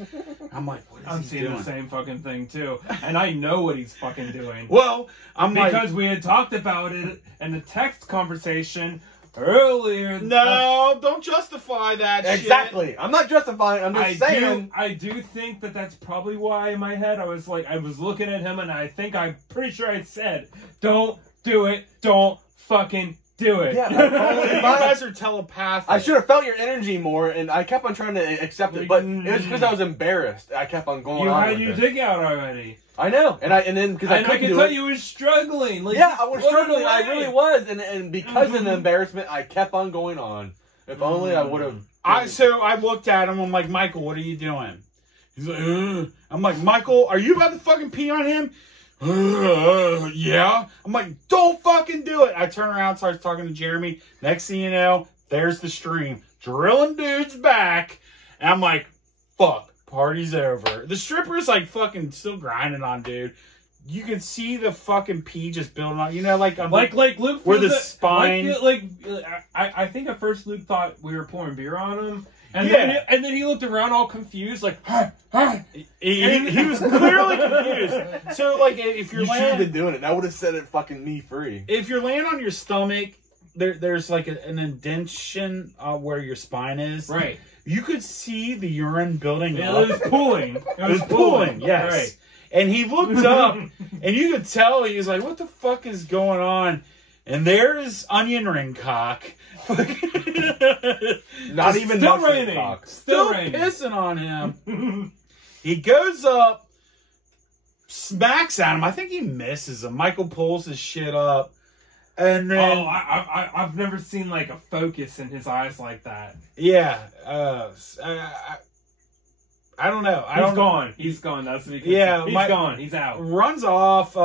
I'm like, what is he doing? I'm seeing the same fucking thing too, and I know what he's fucking doing. Well, because we had talked about it in the text conversation earlier. No, don't justify that exactly. shit. I'm not justifying. I'm just saying. I do think that's probably why in my head I was looking at him and I'm pretty sure I said, "Don't do it. Don't fucking do it." Yeah, you guys are telepathic. I should have felt your energy more, and I kept on trying to accept it, but it was because I was embarrassed. I kept on going. You had your dick out already. I know, and then because I can tell you was struggling. Like, yeah, I was struggling. I really was, and because of the embarrassment, I kept on going on. If only I would have. So I looked at him. I'm like, Michael, what are you doing? He's like, ugh. I'm like, Michael, are you about to fucking pee on him? Yeah. I'm like, don't fucking do it. I turn around, start talking to Jeremy. Next thing you know, there's the stream drilling dude's back, and I'm like, fuck. Party's over. The stripper's like fucking still grinding on dude. You can see the fucking pee just building on. You know, like Luke, where the spine. I think at first Luke thought we were pouring beer on him, and then he looked around all confused, like, he was clearly confused. So like, if you're you should have been doing it. That would have set it fucking me free. If you're laying on your stomach, there's like an indentation where your spine is. Right. You could see the urine building up. It was pooling. It was pooling, yes. Right. And he looked up, and you could tell he was like, what the fuck is going on? And there's onion ring cock. Not even still raining. Cock. Still pissing on him. He goes up, smacks at him. I think he misses him. Michael pulls his shit up. And then, I've never seen like a focus in his eyes like that. Yeah, I don't know. He's gone. He's gone. That's what he can say. He's gone. He's out. Runs off.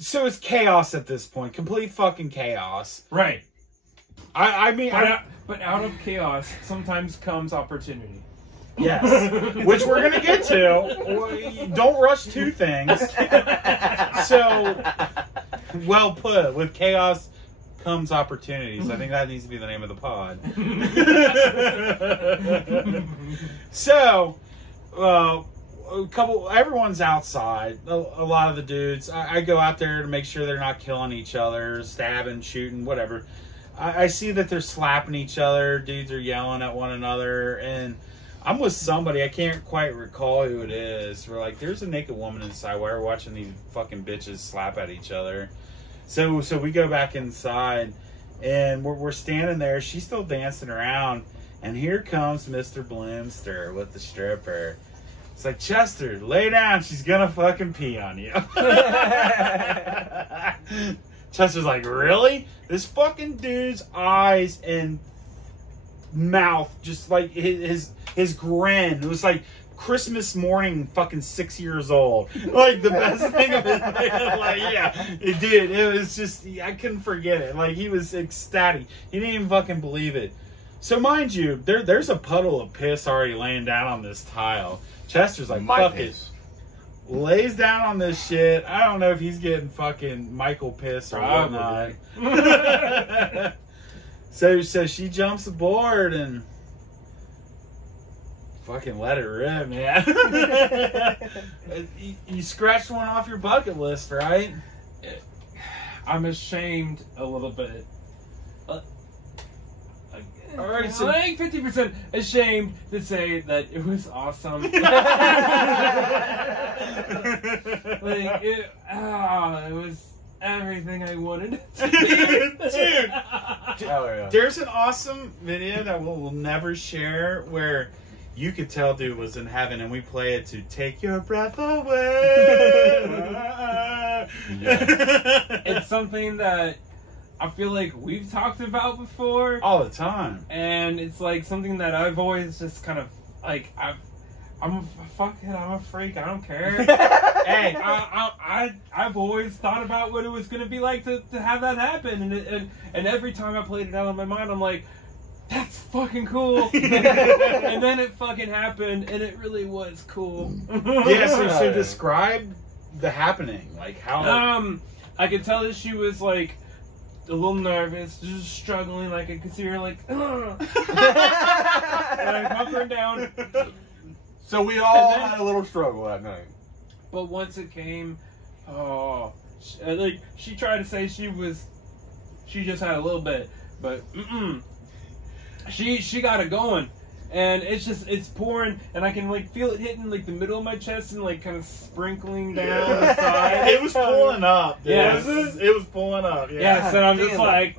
So it's chaos at this point. Complete fucking chaos. Right. I mean... But out of chaos sometimes comes opportunity. Yes. Which we're going to get to. Don't rush to things. So, well put. With chaos comes opportunities. I think that needs to be the name of the pod. So, everyone's outside. A lot of the dudes. I go out there to make sure they're not killing each other, stabbing, shooting, whatever. I see that they're slapping each other. Dudes are yelling at one another. And I'm with somebody. I can't quite recall who it is. We're like, there's a naked woman inside. Why are we watching these fucking bitches slap at each other? So we go back inside. And we're standing there. She's still dancing around. And here comes Mr. Bloomster with the stripper. It's like, Chester, lay down. She's gonna fucking pee on you. Chester's like, really? This fucking dude's eyes and mouth, just like his grin. It was like Christmas morning, fucking 6 years old. Like the best thing of his life. Like, yeah, it did. It was just, I couldn't forget it. Like, he was ecstatic. He didn't even fucking believe it. So mind you, there's a puddle of piss already laying down on this tile. Chester's like, fuck it. Lays down on this shit. I don't know if he's getting fucking Michael piss or whatnot. So she jumps aboard and fucking let it rip, man. You scratched one off your bucket list, right? I'm ashamed a little bit. All right, so like 50% ashamed to say that it was awesome. Like it was everything I wanted it to be. Dude, Hell yeah. there's an awesome video that we'll never share where you could tell dude was in heaven, and we play it to take your breath away. It's something that I feel like we've talked about before all the time, and it's like something that I've always just kind of like I'm a freak. I don't care. Hey, I've always thought about what it was gonna be like to have that happen, and every time I played it out in my mind, I'm like, that's fucking cool. And then it fucking happened, and it really was cool. Yeah. So describe the happening, like how. I could tell that she was like a little nervous, just struggling. Like I could see her like, like up and down. So we all had a little struggle that night. But once it came, like she tried to say she just had a little bit, but she got it going, and it's pouring, and I can like feel it hitting like the middle of my chest and like kind of sprinkling down the side. It was pulling up, dude. Yeah, it was pulling up. Yeah. Yes, and I'm just like.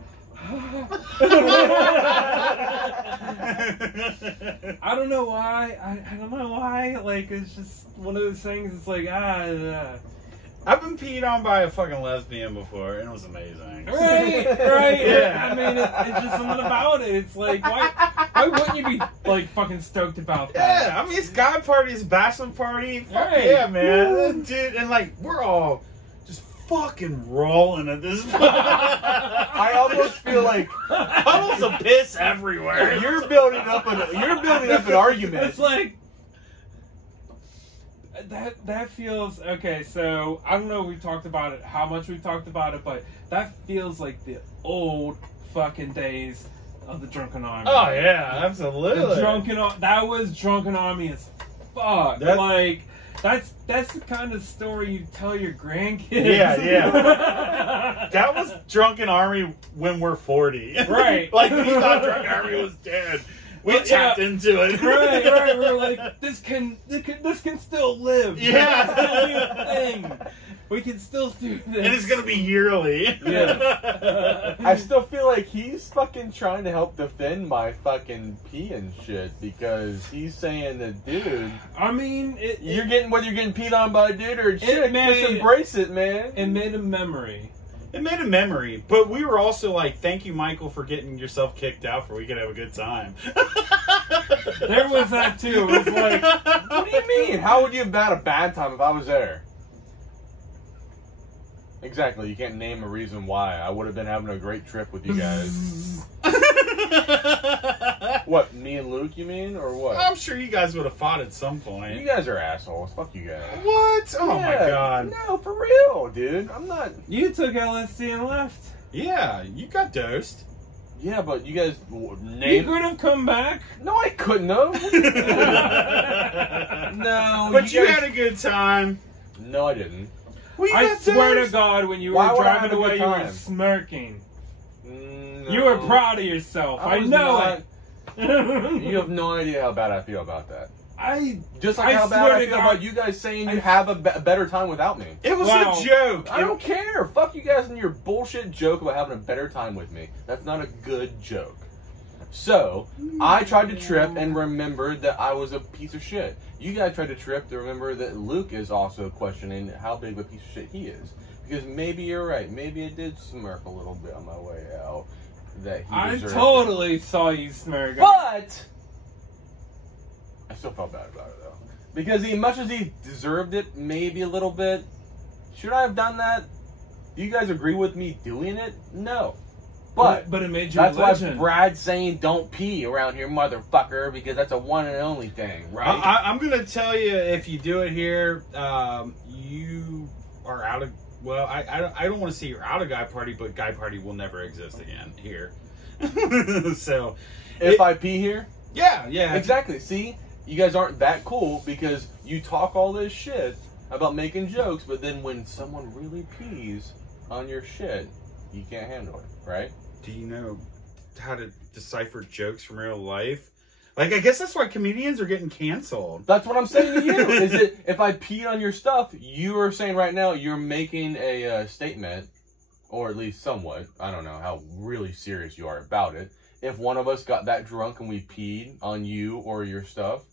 I don't know why. I don't know why. Like, it's just one of those things. It's like, I've been peed on by a fucking lesbian before, and it was amazing. Right. Yeah. I mean, it's just something about it. It's like, why wouldn't you be like fucking stoked about that? Yeah, I mean, it's guy party, it's bachelor party. Fuck Right. yeah, man, dude. And like, we're all just fucking rolling at this point. I almost feel like puddles of piss everywhere. you're building up an argument. It's like that feels okay. So I don't know if we've talked about it, how much we've talked about it, but that feels like the old fucking days of the Drunken Army. Oh yeah, absolutely. That was Drunken Army as fuck. Like that's the kind of story you tell your grandkids. Yeah. That was Drunken Army when we're 40. Right. Like we thought Drunken Army was dead. We tapped into it. Right. We're like, this can still live. Yeah. This can still be a thing. We can still do this. And it's gonna be yearly. Yeah. I still feel like he's fucking trying to help defend my fucking pee and shit, because he's saying that, dude, I mean, whether you're getting peed on by a dude or a chick, just embrace it, man. It made a memory. It made a memory, but we were also like, thank you, Michael, for getting yourself kicked out for we could have a good time. There was that too. It was like, what do you mean? How would you have had a bad time if I was there? Exactly. You can't name a reason why. I would have been having a great trip with you guys. What, me and Luke, you mean? Or what? I'm sure you guys would have fought at some point. You guys are assholes. Fuck you guys. What? Oh my Yeah. god. No, for real, dude. I'm not... You took LSD and left. Yeah, you got dosed. Yeah, but you guys You named... could have come back. No, I couldn't have. No, But you guys- had a good time. No, I didn't. We I got swear to dosed. God, when you Why were would I have driving a away, good you were time? smirking. No. You were proud of yourself. I was know not. it. You have no idea how bad I feel about that. Just like I how bad swear I to feel God- about you guys saying you have a better time without me. It was Wow. a joke. I don't care. Fuck you guys and your bullshit joke about having a better time with me. That's not a good joke. So, I tried to trip and remembered that I was a piece of shit. You guys tried to trip to remember that Luke is also questioning how big of a piece of shit he is. Because maybe you're right. Maybe I did smirk a little bit on my way out. That he I deserved totally saw you smirk. But I still felt bad about it though, because as much as he deserved it, maybe a little bit. Should I have done that? Do you guys agree with me doing it? No. But it made you that's a why legend. Brad's saying don't pee around here, motherfucker, because that's a one and only thing, right? I'm gonna tell you, if you do it here, you are out of. Well, I don't want to say you're out of Guy Party, but Guy Party will never exist again here. So, if I pee here, yeah, exactly. See, you guys aren't that cool because you talk all this shit about making jokes, but then when someone really pees on your shit, you can't handle it, right? Do you know how to decipher jokes from real life? Like, I guess that's why comedians are getting canceled. That's what I'm saying to you. Is it if I pee on your stuff, you are saying right now you're making a statement, or at least somewhat. I don't know how really serious you are about it. If one of us got that drunk and we peed on you or your stuff,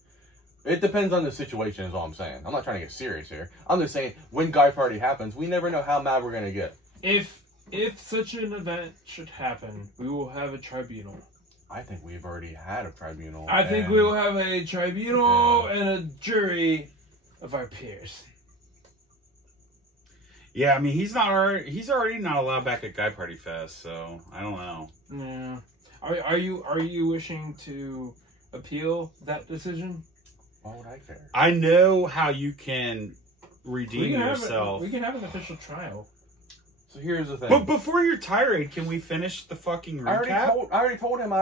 it depends on the situation. Is all I'm saying. I'm not trying to get serious here. I'm just saying when Guy Party happens, we never know how mad we're gonna get. If such an event should happen, we will have a tribunal. I think we've already had a tribunal. I think we will have a tribunal and a jury of our peers. Yeah, I mean, he's already not allowed back at Guy Party Fest, so I don't know. Yeah. Are you wishing to appeal that decision? Why would I care? I know how you can redeem yourself. We can have an official trial. So here's the thing. But before your tirade, can we finish the fucking recap? I already told him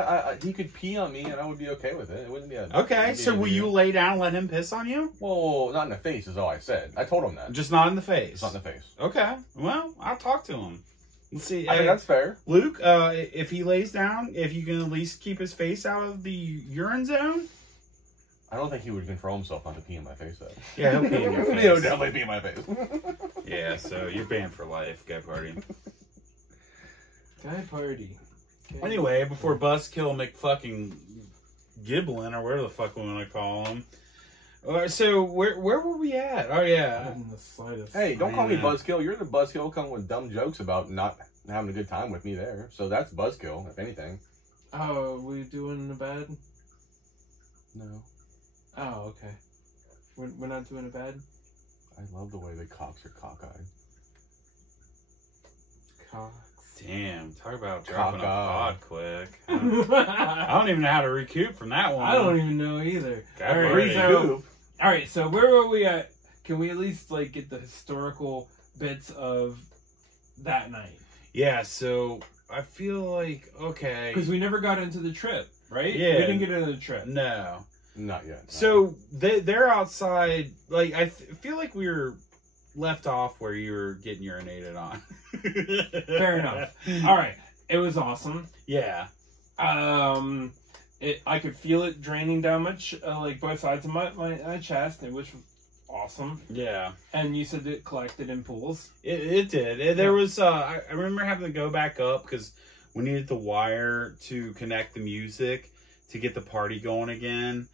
he could pee on me and I would be okay with it. It wouldn't be a... Okay, so will you lay down and let him piss on you? Well, not in the face is all I said. I told him that. Just not in the face. It's not in the face. Okay, well, I'll talk to him. Let's see. I think that's fair. Luke, if he lays down, if you can at least keep his face out of the urine zone. I don't think he would control himself not to pee in my face, though. Yeah, he'll pee in your face. He would definitely pee in my face. Yeah, so you're banned for life, Guy Party. Guy Party. Okay. Anyway, before Buzzkill McFucking Giblin, or whatever the fuck we want to call him. So where were we at? Oh yeah. In the slightest. Hey, don't call me Yeah. Buzzkill. You're the Buzzkill coming with dumb jokes about not having a good time with me there. So that's Buzzkill, if anything. Oh, are we doing the bad? No. Oh, okay. We're not doing a bad? I love the way the cocks are cockeyed. Cocks. Damn, talk about dropping a Cock-eye. pod quick. I I don't even know how to recoup from that one. don't even know either. Guy All Party. right, so, all right, so where were we at? Can we at least like get the historical bits of that night? Yeah, so I feel like, okay. Because we never got into the trip, right? Yeah. We didn't get into the trip. No. Not yet. So they're outside. Like I feel like we were left off where you were getting urinated on. Fair enough. All right, it was awesome. Yeah. I could feel it draining down like both sides of my chest, which was awesome. Yeah. And you said it collected in pools. It did. There was. I remember having to go back up because we needed the wire to connect the music to get the party going again.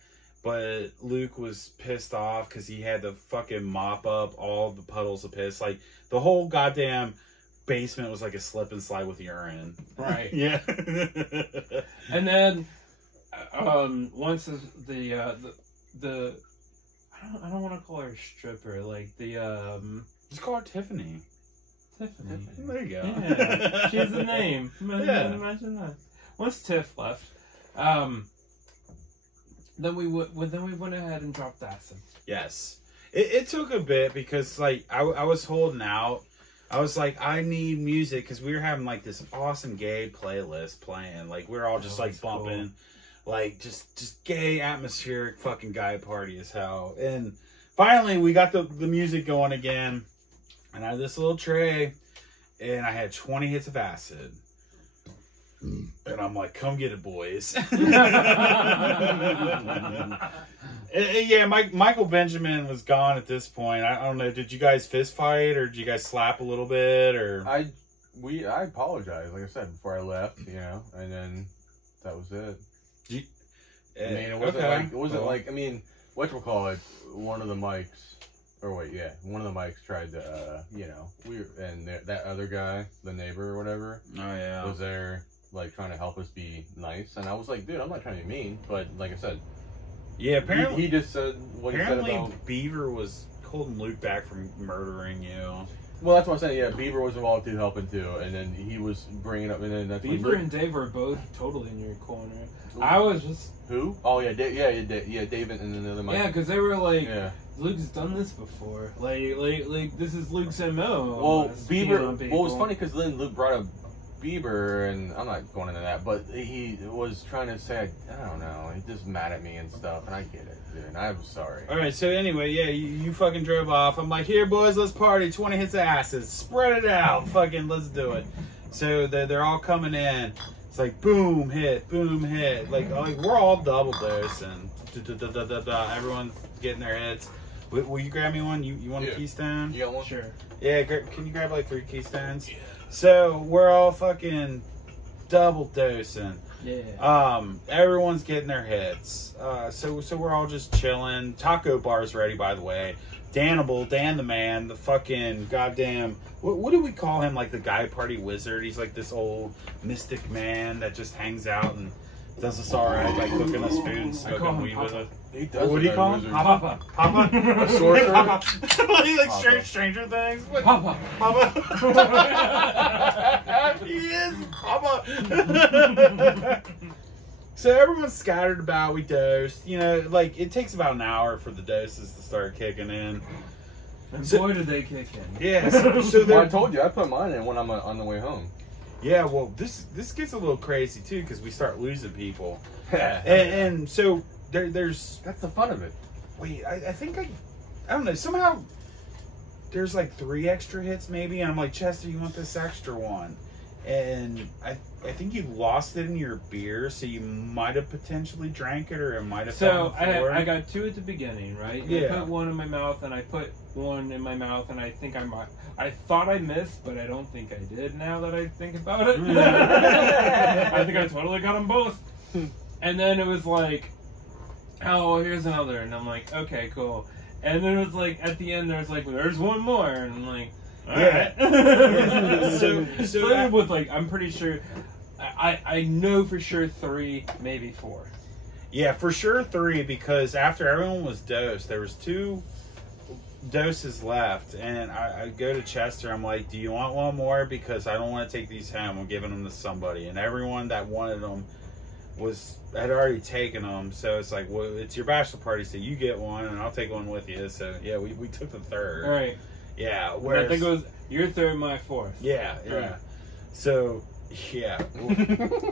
But Luke was pissed off because he had to fucking mop up all the puddles of piss. Like, the whole goddamn basement was like a slip and slide with urine. Right. Yeah. And then, once the I don't want to call her a stripper, like the Just call her Tiffany. Tiffany. There you go. Yeah, she's the name. Yeah. Imagine that. Once Tiff left, then we went ahead and dropped acid. Yes. It took a bit because, like, I was holding out. I was like, I need music because we were having, like, this awesome gay playlist playing. Like, we were all just, like, bumping, like, just gay, atmospheric fucking guy party as hell. And finally, we got the music going again. And I had this little tray, and I had 20 hits of acid. And I'm like, come get it, boys. Yeah, Michael Benjamin was gone at this point. I don't know. Did you guys fist fight, or did you guys slap a little bit, or? I apologized, like I said, before I left, you know, and then that was it. I mean, it wasn't like, I mean, whatchamacallit, one of the mics tried to, you know, that other guy, the neighbor or whatever, was there, like, trying to help us be nice, and I was like, dude, I'm not trying to be mean, but like I said, yeah, apparently he just said what he said about Beaver was holding Luke back from murdering you. Well, that's what I'm saying. Yeah, Beaver was involved too, helping too, and then he was bringing up, and then that's Beaver and Dave were both totally in your corner. I was just who? Oh yeah, David and then the other Mike. Yeah, because they were like, Luke's done this before. Like this is Luke's MO. Well, Beaver. Well, it was funny because then Luke brought up Bieber, and I'm not going into that, but he was trying to say, I don't know, he's just mad at me and stuff, and I get it, dude, and I'm sorry. Alright, so anyway, yeah, you fucking drove off. I'm like, here, boys, let's party. 20 hits of acid. Spread it out. Fucking, let's do it. So they're all coming in. It's like, boom, hit, boom, hit. Like we're all double dosing. Everyone's getting their hits. Will you grab me one? You want a keystone? You got one? Sure. Yeah, can you grab like 3 keystones? Yeah. So we're all fucking double dosing. Yeah. Everyone's getting their hits. So we're all just chilling. Taco bar's ready, by the way. Dan the man, the fucking goddamn. What do we call him? Like the guy party wizard. He's like this old mystic man that just hangs out and does us all right, like cooking us food and smoking weed with us. He does. What do you call him? Papa. Papa? A sorcerer? Papa. He like Stranger Things. Papa. Papa. He is Papa. So everyone's scattered about. We dosed. You know, like it takes about an hour for the doses to start kicking in. And boy, did they kick in. Yeah. So well, I told you I put mine in when I'm on the way home. Yeah, well, this gets a little crazy too because we start losing people, and so there's that's the fun of it. Wait, I think I don't know. Somehow there's like 3 extra hits maybe, and I'm like, Chester, you want this extra one? And I think you lost it in your beer, so you might have potentially drank it, or it might have. So I got 2 at the beginning, right? Yeah. I put 1 in my mouth, and I put 1 in my mouth, and I think I thought I missed, but I don't think I did. Now that I think about it, I think I totally got them both. And then it was like, oh, here's another, and I'm like, okay, cool. And then it was like at the end, there's like, there's 1 more, and I'm like. Alright. So with like, I'm pretty sure, I know for sure 3, maybe 4. Yeah, for sure 3, because after everyone was dosed, there was 2 doses left, and I go to Chester. I'm like, do you want 1 more? Because I don't want to take these home. I'm giving them to somebody, and everyone that wanted them had already taken them. So it's like, well, it's your bachelor party, so you get 1, and I'll take 1 with you. So yeah, we took the 3rd. All right. Yeah, I think it was your 3rd, my 4th. Yeah. Right. So, yeah,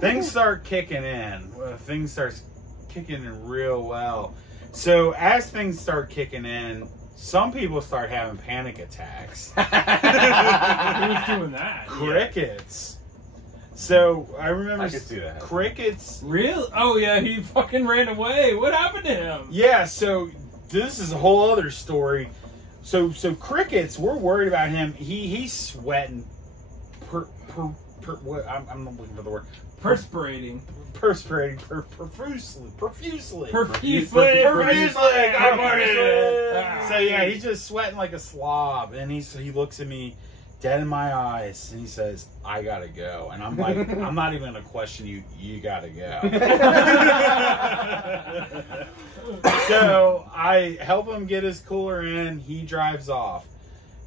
things start kicking in. Things start kicking in real well. So as things start kicking in, some people start having panic attacks. Who was doing that? Crickets. So I remember I could see that. Crickets. Really? Oh yeah, he fucking ran away. What happened to him? Yeah. So this is a whole other story. So Crickets, we're worried about him. He's sweating. I'm not looking for the word. Perspirating. Profusely. So yeah, he's just sweating like a slob, and he looks at me dead in my eyes, and he says, "I gotta go." And I'm like, I'm not even gonna question you. You gotta go. So I help him get his cooler in. He drives off.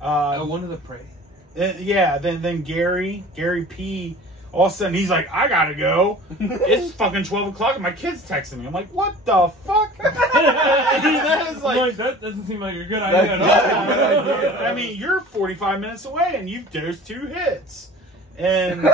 one of the prey. Then Gary P. All of a sudden, he's like, I gotta go. It's fucking 12 o'clock and my kid's texting me. I'm like, what the fuck? That doesn't seem like a good idea at all. I mean, you're 45 minutes away and you've dosed 2 hits. And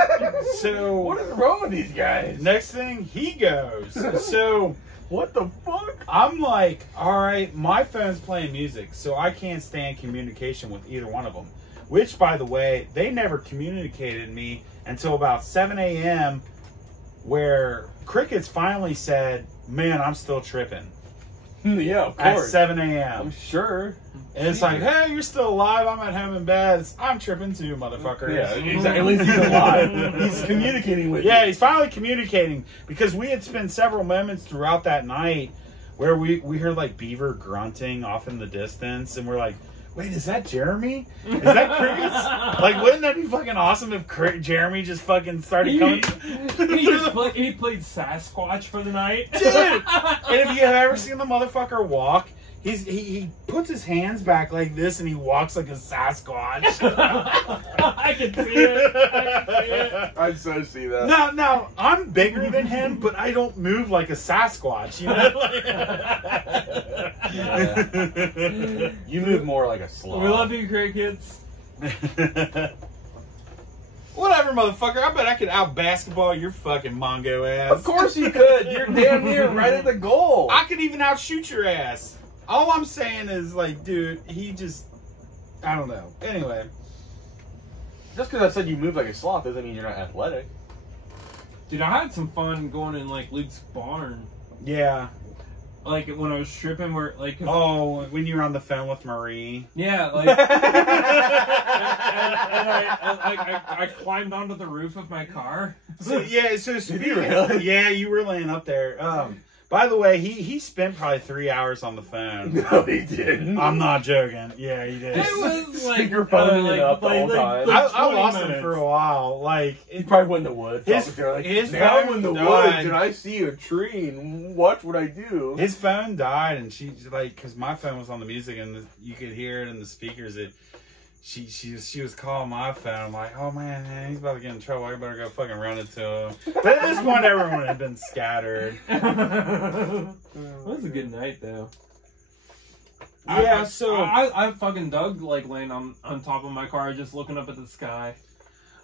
so... What is wrong with these guys? Next thing, he goes. So... What the fuck? I'm like, all right, my phone's playing music, so I can't stand communication with either one of them. Which, by the way, they never communicated me until about 7 a.m. where Crickets finally said, man, I'm still tripping. Yeah, of At course. 7 a.m. I'm sure. And it's like, hey, you're still alive. I'm at home in bed. I'm tripping too, motherfucker. Yeah, exactly. At least he's alive. He's communicating with you. Yeah, he's finally communicating because we had spent several moments throughout that night where we heard like beaver grunting off in the distance, and we're like, wait, is that Jeremy? Is that Crickets? Like, wouldn't that be fucking awesome if Jeremy just fucking started coming? He played Sasquatch for the night. Dude! And if you have ever seen the motherfucker walk, he puts his hands back like this and he walks like a Sasquatch. I can see it. I'd so see that. Now, I'm bigger than him, but I don't move like a Sasquatch, you know? Yeah. You move more like a sloth. We love you, Crickets. Whatever, motherfucker. I bet I could out-basketball your fucking Mongo ass. Of course you could. You're damn near right at the goal. I could even outshoot your ass. All I'm saying is, like, dude, he just... I don't know. Anyway. Just because I said you move like a sloth doesn't mean you're not athletic. Dude, I had some fun going in, like, Luke's barn. Yeah. Like, when I was tripping, where, like... Oh, when you were on the phone with Marie. Yeah, like... I climbed onto the roof of my car. So Did you really? Yeah, you were laying up there. By the way, he spent probably 3 hours on the phone. No, he didn't. I'm not joking. Yeah, he did. It was like... Speakerphoning it up the whole time. I lost 20 him for a minutes. while. Like, He probably went in the woods. His Now I'm phone in the died. woods and I see a tree and watch what I do. his phone died, and she's like, because my phone was on the music, and you could hear it in the speakers. She was calling my phone. I'm like, oh man, he's about to get in trouble. I better go fucking run it to him. But at this point, everyone had been scattered. It was a good night, though. Yeah, I fucking dug, like, laying on top of my car, just looking up at the sky.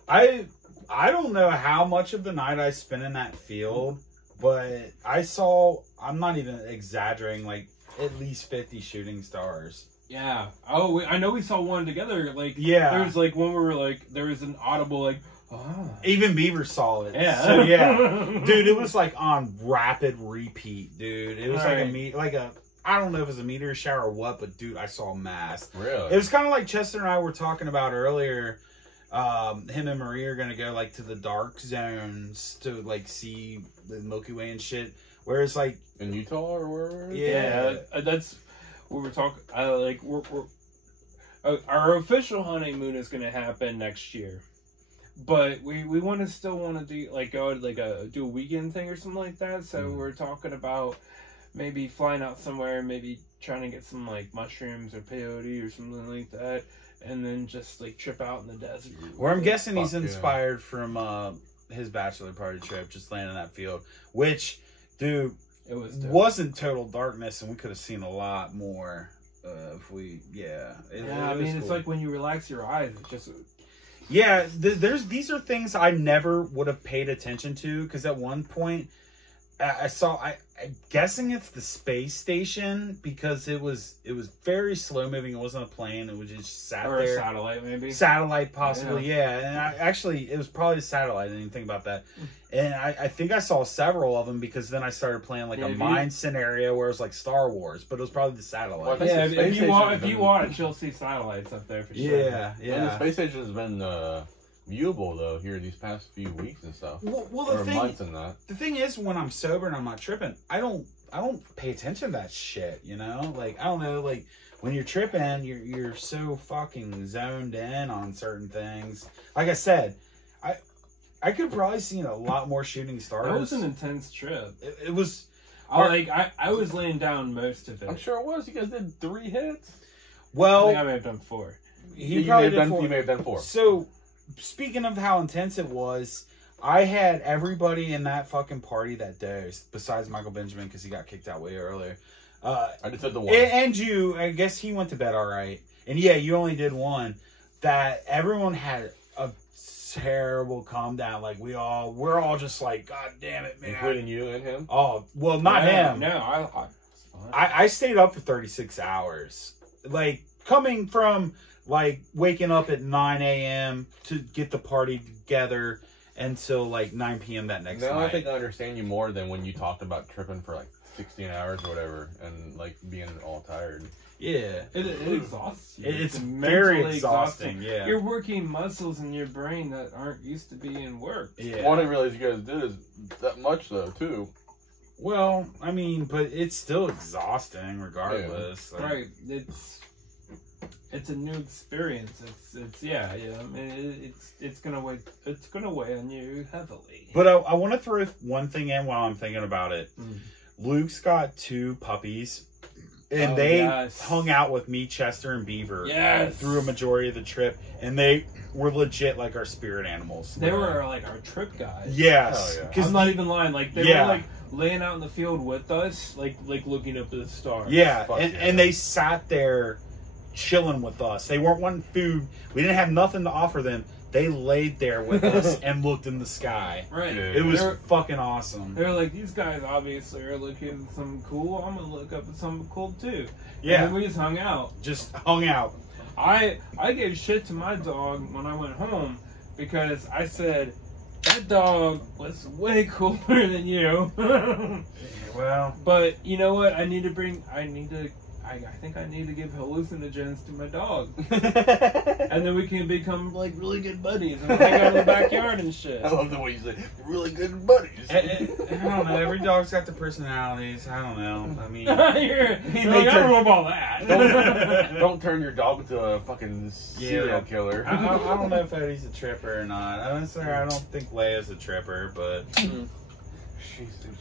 I don't know how much of the night I spent in that field, but I saw, I'm not even exaggerating, like at least 50 shooting stars. Yeah. Oh, I know we saw one together. Like, Yeah. There was like when we were like, there was an audible like, ah. Even Beaver saw it. Yeah. So yeah, dude, it was like on rapid repeat, dude. It was Right. I don't know if it was a meteor shower or what, but dude, I saw mass. Really? It was kind of like Chester and I were talking about earlier. Him and Marie are gonna go like to the dark zones to like see the Milky Way and shit. Whereas like in Utah or wherever? Yeah. That's what we're talking. Our official honeymoon is gonna happen next year, but we still want to do like go like do a weekend thing or something like that. So we're talking about maybe flying out somewhere, maybe trying to get some like mushrooms or peyote or something like that, and then just like trip out in the desert. Where I'm guessing he's Fuck yeah. inspired from his bachelor party trip, just landing in that field, which, dude, It was dope. wasn't total darkness, and we could have seen a lot more if we, it's like when you relax your eyes, it's just these are things I never would have paid attention to, because at one point I'm guessing it's the space station, because it was very slow moving. It wasn't a plane. It was just sat or there. a satellite maybe. Satellite, possibly, yeah. And it was probably a satellite. I didn't even think about that. And I think I saw several of them, because then I started playing like a mine scenario where it was like Star Wars, but it was probably the satellite. Well, Yeah, the space if you station watch, you'll see satellites up there for sure. Yeah, And the yeah. space station has been viewable though here these past few weeks and stuff. Well, Or months and that. the thing is, when I'm sober and I'm not tripping, I don't pay attention to that shit, you know? Like, I don't know, like, when you're tripping, you're so fucking zoned in on certain things. Like I said, I could probably seen a lot more shooting stars. That was an intense trip. It was... I was laying down most of it. I'm sure it was. You guys did 3 hits. I Well, think I may have done 4. He You probably may have did done, 4. you may have done 4. So, speaking of how intense it was, I had everybody in that fucking party that day, besides Michael Benjamin, because he got kicked out way earlier. I just did the 1. And you, I guess he went to bed all right. And yeah, you only did 1. That everyone had a terrible calm down. Like, we're all just like, God damn it, man. Including you and him? Oh, well, not him. No, I stayed up for 36 hours. Like, coming from, like, waking up at 9 a.m. to get the party together until, like, 9 p.m. that next night. I think I understand you more than when you talked about tripping for, like, 16 hours or whatever and, like, being all tired. Yeah. it exhausts you. It's mentally very exhausting, yeah. You're working muscles in your brain that aren't used to being worked. Yeah. What I didn't realize you guys did is that much, though, too. Well, I mean, but it's still exhausting regardless. Yeah. Like, Right. It's a new experience. It's yeah. I mean, it's gonna weigh on you heavily. But I want to throw one thing in while I'm thinking about it. Luke's got 2 puppies, and they hung out with me, Chester, and Beaver through a majority of the trip, and they were legit like our spirit animals. They were like our trip guys. Yes, I'm not even lying. Like they were like laying out in the field with us, like looking up at the stars. Yeah, and they sat there chilling with us. They weren't wanting food. We didn't have nothing to offer them. They laid there with us and looked in the sky. Right. It was fucking awesome. They were like, these guys obviously are looking at something cool. I'm gonna look up at something cool too. Yeah. And then we just hung out. I gave shit to my dog when I went home because I said that dog was way cooler than you. Well, but you know what? I think I need to give hallucinogens to my dog. And then we can become like really good buddies and hang out in the backyard and shit. I love the way you say really good buddies. I don't know. Every dog's got their personalities. I don't know. I mean, I don't know about that. Don't turn your dog into a fucking serial killer. I don't know if Eddie's a tripper or not. Honestly, I don't think Leia's a tripper, but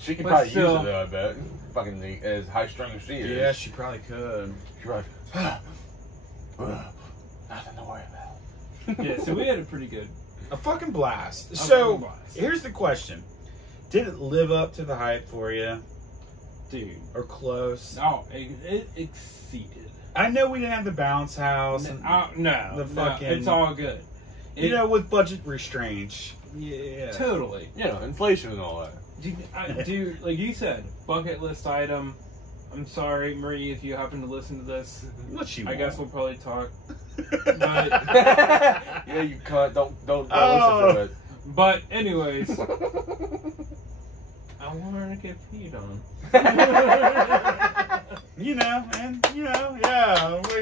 she could probably use it though, I bet. Fucking as high strung as she is. Yeah, she probably could. She's like, nothing to worry about. Yeah, so we had a fucking blast. Fucking blast. Here's the question. Did it live up to the hype for you? Dude. Or close? No, it exceeded. I know we didn't have the bounce house. It's all good. With budget restraints. Yeah. Totally. Inflation and all that. Dude, like you said, bucket list item. I'm sorry, Marie, if you happen to listen to this. I guess we'll probably talk. But yeah, you cut. Don't listen to it. But anyways, I want her to get peed on. Way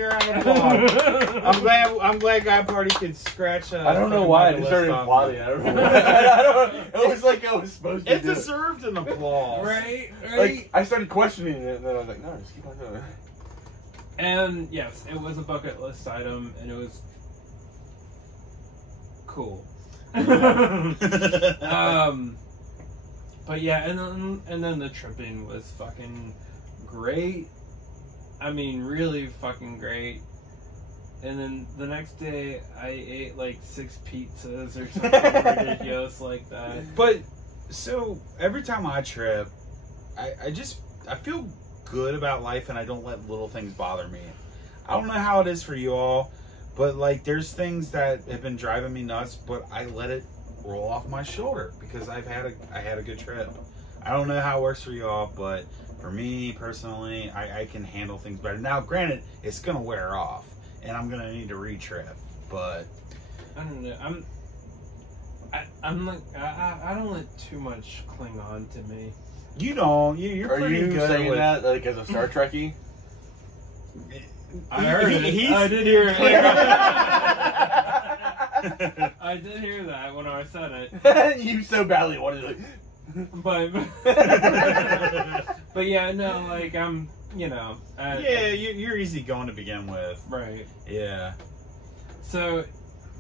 around the block. I'm glad Guy Party could scratch. I don't know why I just started applauding. I don't know. It was like I was supposed to. It deserved an applause, right? Like I started questioning it, and then I was like, no, just keep on doing it. And yes, it was a bucket list item, and it was cool. But yeah, and then the tripping was fucking great. I mean, really fucking great. And then the next day, I ate like 6 pizzas or something ridiculous like that. But so every time I trip, I feel good about life, and I don't let little things bother me. I don't know how it is for you all, but like there's things that have been driving me nuts, but I let it roll off my shoulder because I had a good trip. I don't know how it works for you all, but for me personally, I can handle things better. Now, granted, it's gonna wear off, and I'm gonna need to re-trip, but I don't know. I'm like I don't let too much cling on to me. You don't. You're pretty good. Are you saying that like as a Star Trekkie? I heard it. I did hear it. I did hear that when I said it. You so badly wanted it. But yeah, no, like I'm, you're easy going to begin with, right? Yeah. So,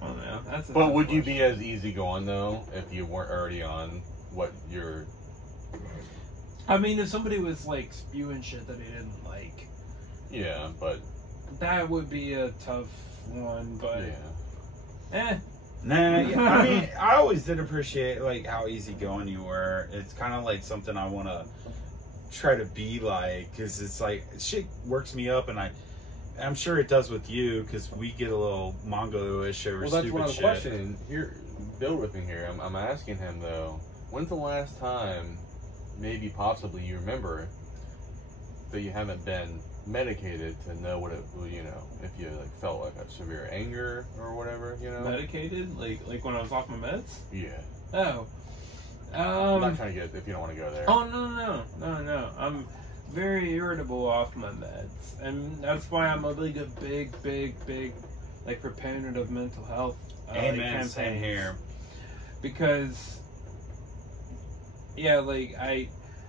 I don't know. But would you be as easygoing though if you weren't already on what you're? I mean, if somebody was like spewing shit that he didn't like. Yeah, but that would be a tough one, but Yeah. Nah, yeah, I mean, I always did appreciate like how easygoing you were. It's kind of like something I want to try to be like, because it's like shit works me up, and I'm sure it does with you, because we get a little Mongo-ish over Well, that's stupid what I'm shit. questioning. Here, build with me here. I'm asking him though. When's the last time, maybe possibly you remember, that you haven't been medicated to know what it, you know, if you like felt like a severe anger or whatever, you know? medicated, like when I was off my meds. Yeah. Oh, I'm not trying to get if you don't want to go there. Oh no! I'm very irritable off my meds, and that's why I'm a big like proponent of mental health. Amen. Same here. Because yeah, like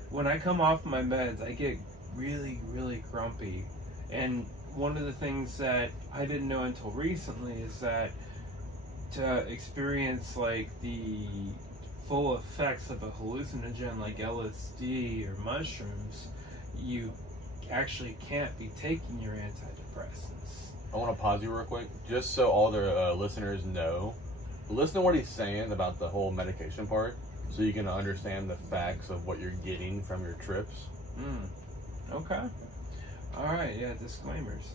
when I come off my meds, I get really grumpy, and one of the things that I didn't know until recently is that to experience like the full effects of a hallucinogen like LSD or mushrooms, you actually can't be taking your antidepressants. I want to pause you real quick, just so all the listeners know. Listen to what he's saying about the whole medication part, so you can understand the facts of what you're getting from your trips. Okay. All right. Yeah. Disclaimers.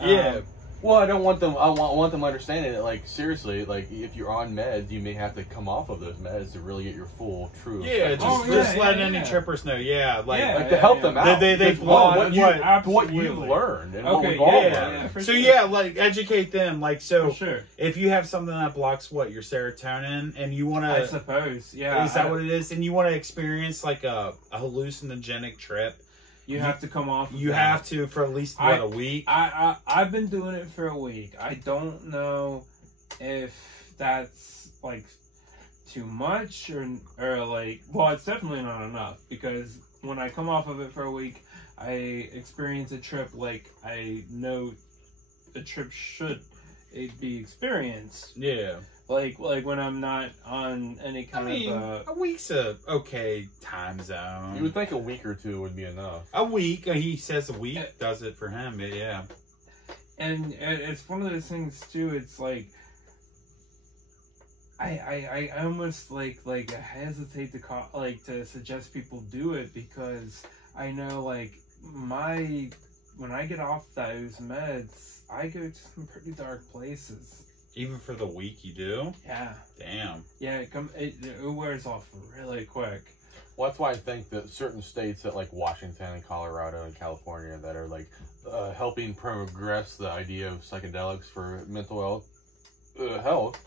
Yeah. Well, I don't want them. I want them understanding that, like, seriously, like, if you're on meds, you may have to come off of those meds to really get your full, true. Yeah, just let any trippers know. Yeah, like to help them out. They what you've learned and what we've all learned. So yeah, like educate them. Like so, for sure. If you have something that blocks your serotonin, and you want to, I suppose, yeah, is that what it is? And you want to experience like a hallucinogenic trip. You have to come off. You have to for at least a week. I've been doing it for a week. I don't know if that's like too much or like. Well, it's definitely not enough, because when I come off of it for a week, I experience a trip like I know a trip should be experienced. Yeah. Like when I'm not on any kind of a week's a okay time zone. You would think a week or two would be enough. A week, he says a week does it for him. Yeah. And it's one of those things too. It's like I almost like hesitate to suggest people do it, because I know like when I get off those meds, I go to some pretty dark places. Even for the week you do? Yeah. Damn. Yeah, it wears off really quick. Well, that's why I think that certain states that like Washington and Colorado and California that are like helping progress the idea of psychedelics for mental health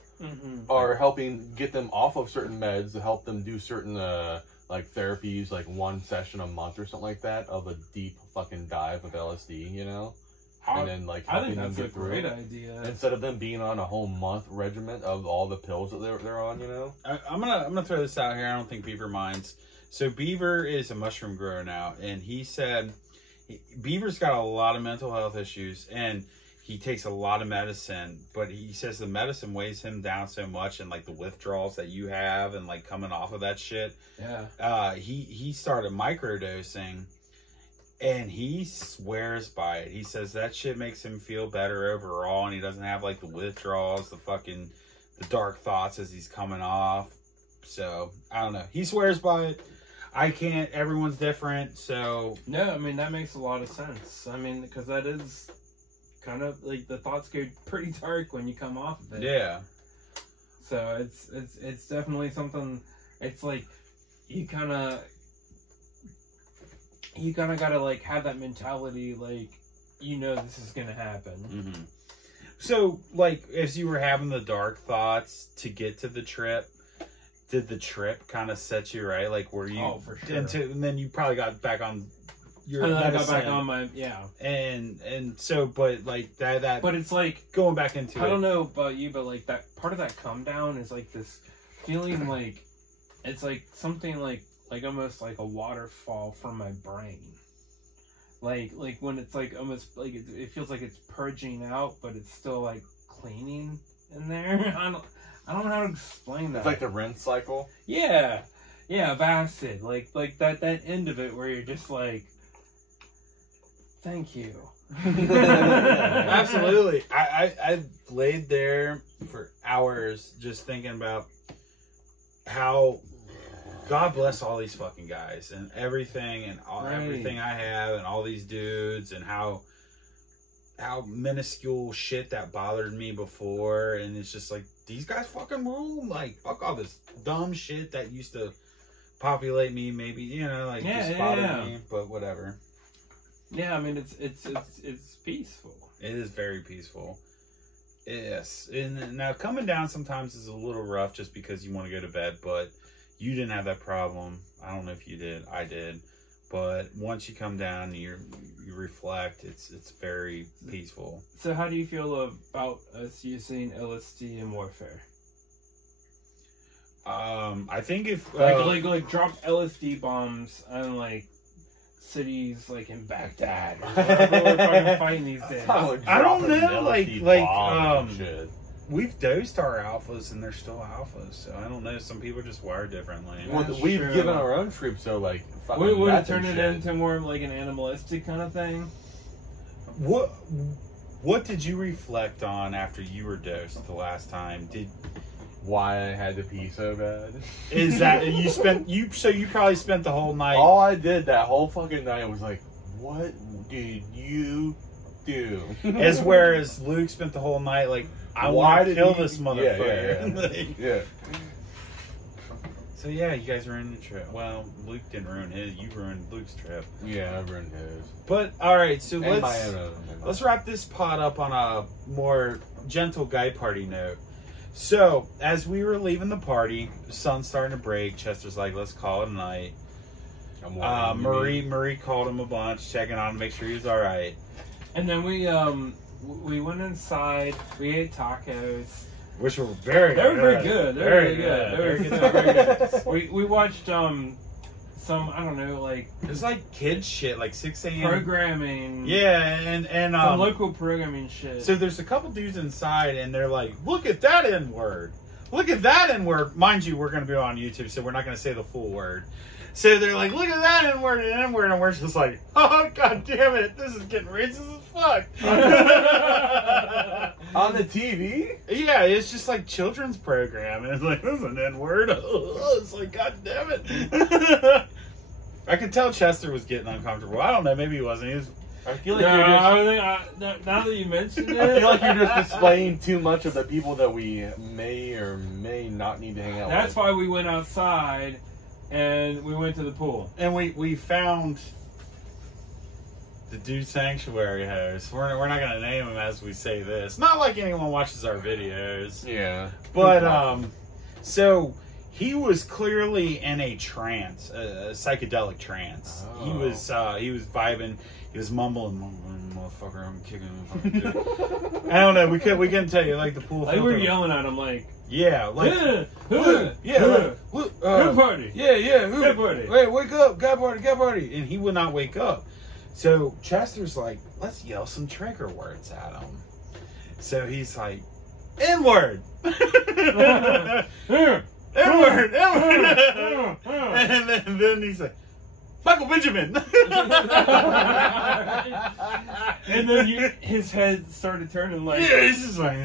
are helping get them off of certain meds to help them do certain like therapies, like one session a month or something like that of a deep fucking dive of LSD, you know? And then like helping them get through it. That's a great idea. Instead of them being on a whole month regimen of all the pills that they're on, you know. I'm gonna throw this out here. I don't think Beaver minds. So Beaver is a mushroom grower now, and he said Beaver's got a lot of mental health issues, and he takes a lot of medicine. But he says the medicine weighs him down so much, and like the withdrawals that you have, and like coming off of that shit. Yeah. He started microdosing. And he swears by it. He says that shit makes him feel better overall, and he doesn't have like the withdrawals, the dark thoughts as he's coming off. So I don't know. He swears by it. I can't. Everyone's different. So no, I mean that makes a lot of sense. I mean, because that is kind of like the thoughts go pretty dark when you come off of it. Yeah. So it's definitely something. It's like you kind of gotta like have that mentality, like you know this is gonna happen. So like as you were having the dark thoughts to get to the trip, did the trip kind of set you right? Like were you? Oh, for sure. And then you probably got back on your and medicine. I got back on my And so, but like that. But it's like going back into. I don't know about you, but like that part of that come down is like this feeling like it's like something like almost like a waterfall from my brain. Like when it's like almost like it feels like it's purging out, but it's still like cleaning in there. I don't know how to explain that. It's like the rinse cycle. Yeah, of acid. Like that end of it where you're just like, thank you. Absolutely. I laid there for hours just thinking about how God bless all these fucking guys and everything and everything I have and all these dudes and how minuscule shit that bothered me before, and it's just like these guys fucking rule. Like, fuck all this dumb shit that used to populate me, maybe, you know, like just bothered me, but whatever. Yeah, I mean it's peaceful. It is very peaceful. Yes. And now coming down sometimes is a little rough just because you want to go to bed, but you didn't have that problem. I don't know if you did. I did. But once you come down, you reflect. It's very peaceful. So how do you feel about us using LSD in warfare? I think if like drop LSD bombs on like cities like in Baghdad or wherever we're fucking fighting these days. I don't know, like we've dosed our alphas and they're still alphas, so I don't know. Some people just wire differently. Well, we've given our own troops, so like would it turn it into more like an animalistic kind of thing? What did you reflect on after you were dosed the last time? Why I had to pee so bad? Is that so you probably spent the whole night. All I did that whole fucking night was like, what did you do? Whereas Luke spent the whole night like, I want to kill this motherfucker. Yeah. So yeah, you guys ruined the trip. Well, Luke didn't ruin his. You ruined Luke's trip. Yeah, I ruined his. But all right, so and let's wrap this pod up on a more gentle guy party note. So as we were leaving the party, the sun's starting to break. Chester's like, "Let's call it a night." Marie called him a bunch, checking on him, make sure he was all right. And then we went inside. We ate tacos, which were very good. They were very good. We watched some, I don't know, like it's like kids shit, like 6 a.m. programming. Yeah, and some local programming shit. So there's a couple dudes inside, and they're like, "Look at that N word! Look at that N word!" Mind you, we're gonna be on YouTube, so we're not gonna say the full word. So they're like, "Look at that N word and N word," and we're just like, "Oh god damn it, this is getting racist as fuck." On the TV? Yeah, it's just like children's program, and it's like, "This is an N word." It's like, god damn it. I could tell Chester was getting uncomfortable. I don't know, maybe he wasn't. He was. I feel like now that you mentioned it, I feel like you're just displaying too much of the people that we may or may not need to hang out with. That's why we went outside and we went to the pool. And we found the dude sanctuary host. We're not gonna name him as we say this. Not like anyone watches our videos. Yeah. But so he was clearly in a trance, a psychedelic trance. Oh. He was vibing. He was mumbling, "Motherfucker, I'm kicking him." I don't know. We couldn't tell you, like the pool. Like we were yelling at him, like, yeah, like good party, good party. Wait, wake up, God party, and he would not wake up. So Chester's like, "Let's yell some trigger words at him." So he's like, "N-word." N-word. And then he's like, "Michael Benjamin." And then his head started turning like, yeah, he's just like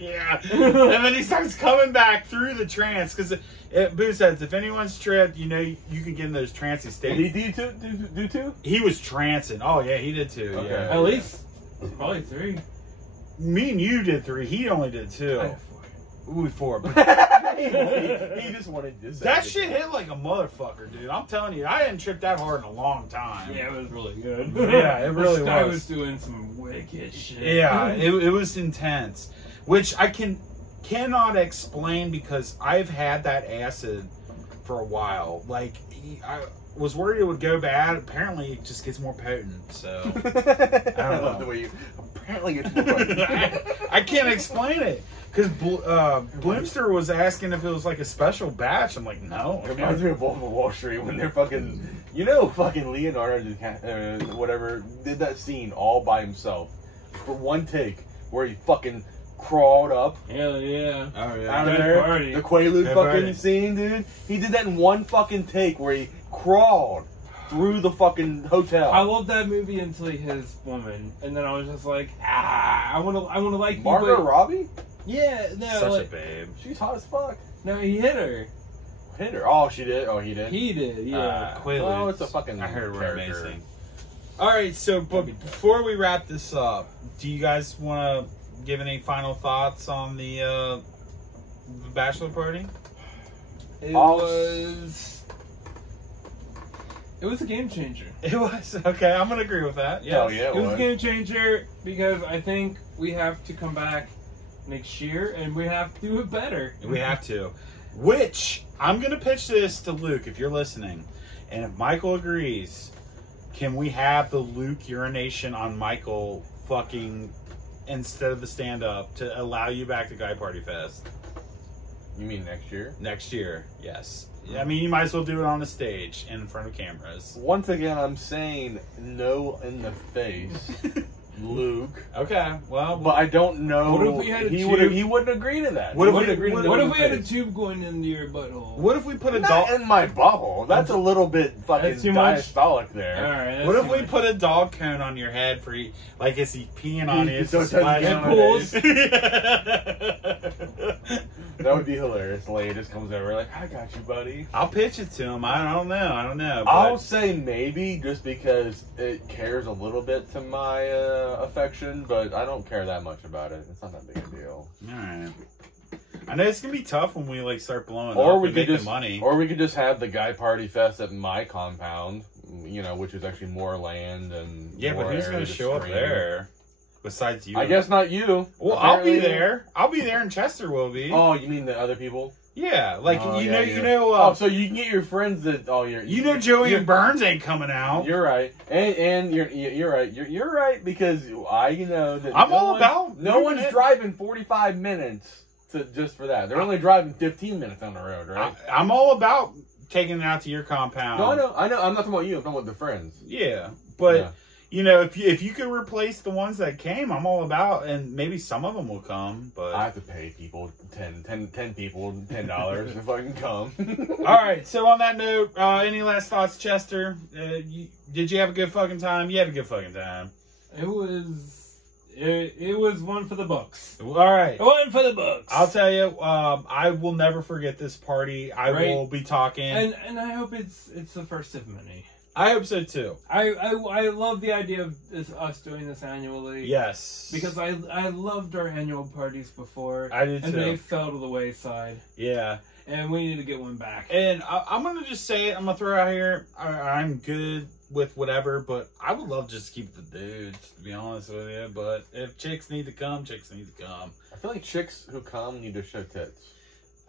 yeah. And then he starts coming back through the trance because Boo says if anyone's tripped, you know you can get in those trancey states. Did he do too? He was trancing. Oh yeah, he did too. Okay. Yeah, at least probably 3. Me and you did 3. He only did 2. I have 4. Ooh, 4. He just wanted to say That shit hit like a motherfucker, dude. I'm telling you, I hadn't tripped that hard in a long time. Yeah, it was really good. Yeah, it really was. I was doing some wicked shit. Yeah, it was intense, which I cannot explain because I've had that acid for a while. Like, I was worried it would go bad. Apparently, it just gets more potent. So I love the way you apparently gets more potent. I can't explain it. Because Bloomster was asking if it was like a special batch. I'm like, no. It reminds me of Wolf of Wall Street when they're fucking, fucking Leonardo whatever did that scene all by himself for one take where he fucking crawled up. Hell yeah. Oh yeah. Out of there. The Quaalude fucking scene, dude. He did that in one fucking take where he crawled through the fucking hotel. I love that movie until he hit his woman, and then I was just like, I want to like Margot you, but Robbie? yeah, no, Such like, a babe. She's hot as fuck. no, he hit her. Hit her. Oh, she did? Oh, he did? He did, yeah. Quaaludes. Oh, it's a fucking I heard we're character. amazing. All right, so but before we wrap this up, do you guys want to give any final thoughts on the bachelor party? It was a game changer. It was okay. I'm gonna agree with that. Yeah. Hell yeah, It was a game changer because I think we have to come back next year and we have to do it better. We have to. Which I'm gonna pitch this to Luke if you're listening, and if Michael agrees, can we have the Luke urination on Michael fucking instead of the stand up to allow you back to Guy Party Fest? You mean next year? Next year, yes. I mean, you might as well do it on the stage in front of cameras. Once again, I'm saying no in the face, Luke. Okay, well, But I don't know. What if we had a he tube? he wouldn't agree to that. What He if wouldn't we- agree to what that What in if the we had a face. tube going into your butthole? what if we put a Not dog? in my butthole. That's a little bit fucking That's too much. diastolic there. Alright. What if we put a dog cone on your head for you? Like, is he peeing on you? So it doesn't Splash get on pools. it. That would be hilarious. Lady just comes over like, I got you, buddy. I'll pitch it to him. I don't know. But I'll say maybe just because it cares a little bit to my affection, but I don't care that much about it. It's not that big a deal. all right. I know it's gonna be tough when we like start blowing Or up we and could making just money. or we could just have the Guy Party Fest at my compound, you know, which is actually more land and Yeah, but more who's area gonna to show up scream. there besides you? I guess not you. Well, I'll be Apparently. there. I'll be there, and Chester will be. Oh, you mean the other people? Yeah, like Oh, you yeah, know, yeah. you know. Oh, so you can get your friends that. Oh, Joey you're- and Burns ain't coming out. You're right, and you're right. You're right because I know that I'm no all one- about No doing one's it. driving 45 minutes just for that. They're only driving 15 minutes on the road, right? I'm all about taking it out to your compound. No, I know. I'm not talking about you. I'm talking about the friends. Yeah, but Yeah. you know, if you could replace the ones that came, I'm all about, and maybe some of them will come. But I have to pay people 10 people $10 if I can come. all right. So on that note, any last thoughts, Chester? Did you have a good fucking time? You had a good fucking time. It was one for the books. All right. One for the books. I'll tell you, I will never forget this party. I Right. will be talking. and I hope it's the first of many. I hope so too. I love the idea of us doing this annually. Yes. Because I loved our annual parties before. I did and too. they fell to the wayside. Yeah. And we need to get one back. And I'm going to just say it. I'm going to throw it out here. I'm good with whatever, but I would love just to keep the dudes, to be honest with you. But if chicks need to come, chicks need to come. I feel like chicks who come need to show tits.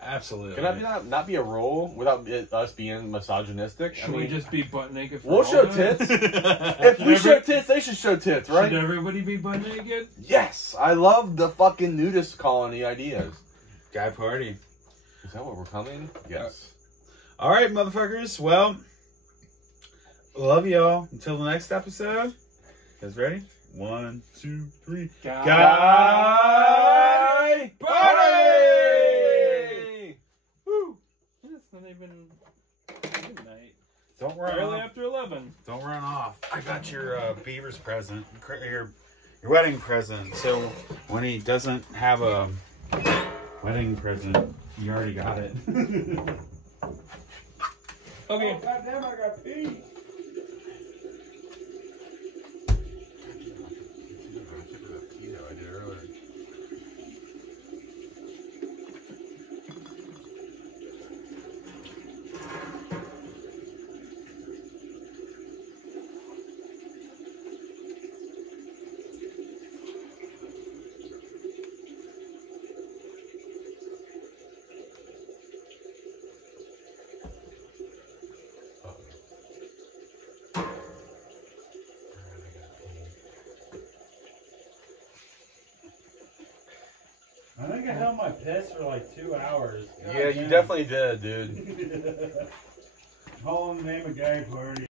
Absolutely. Can that not be a rule without us being misogynistic? Should we just be butt naked? For We'll all show of it? tits. If we show tits, they should show tits, right? Should everybody be butt naked? Yes, I love the fucking nudist colony ideas. Guy party. Is that what we're coming? Yes. All right, motherfuckers. Well, love y'all. Until the next episode. You guys ready? 1, 2, 3. Guy party! Woo! It's not even midnight. Don't run Early off. after 11. Don't run off. I got your Beaver's present. Your wedding present. So when he doesn't have a wedding present, you already got it. Okay. Oh, goddamn, I got pee. I think I held my piss for like 2 hours. Yeah, you definitely did, dude. All in the name of Gay Party.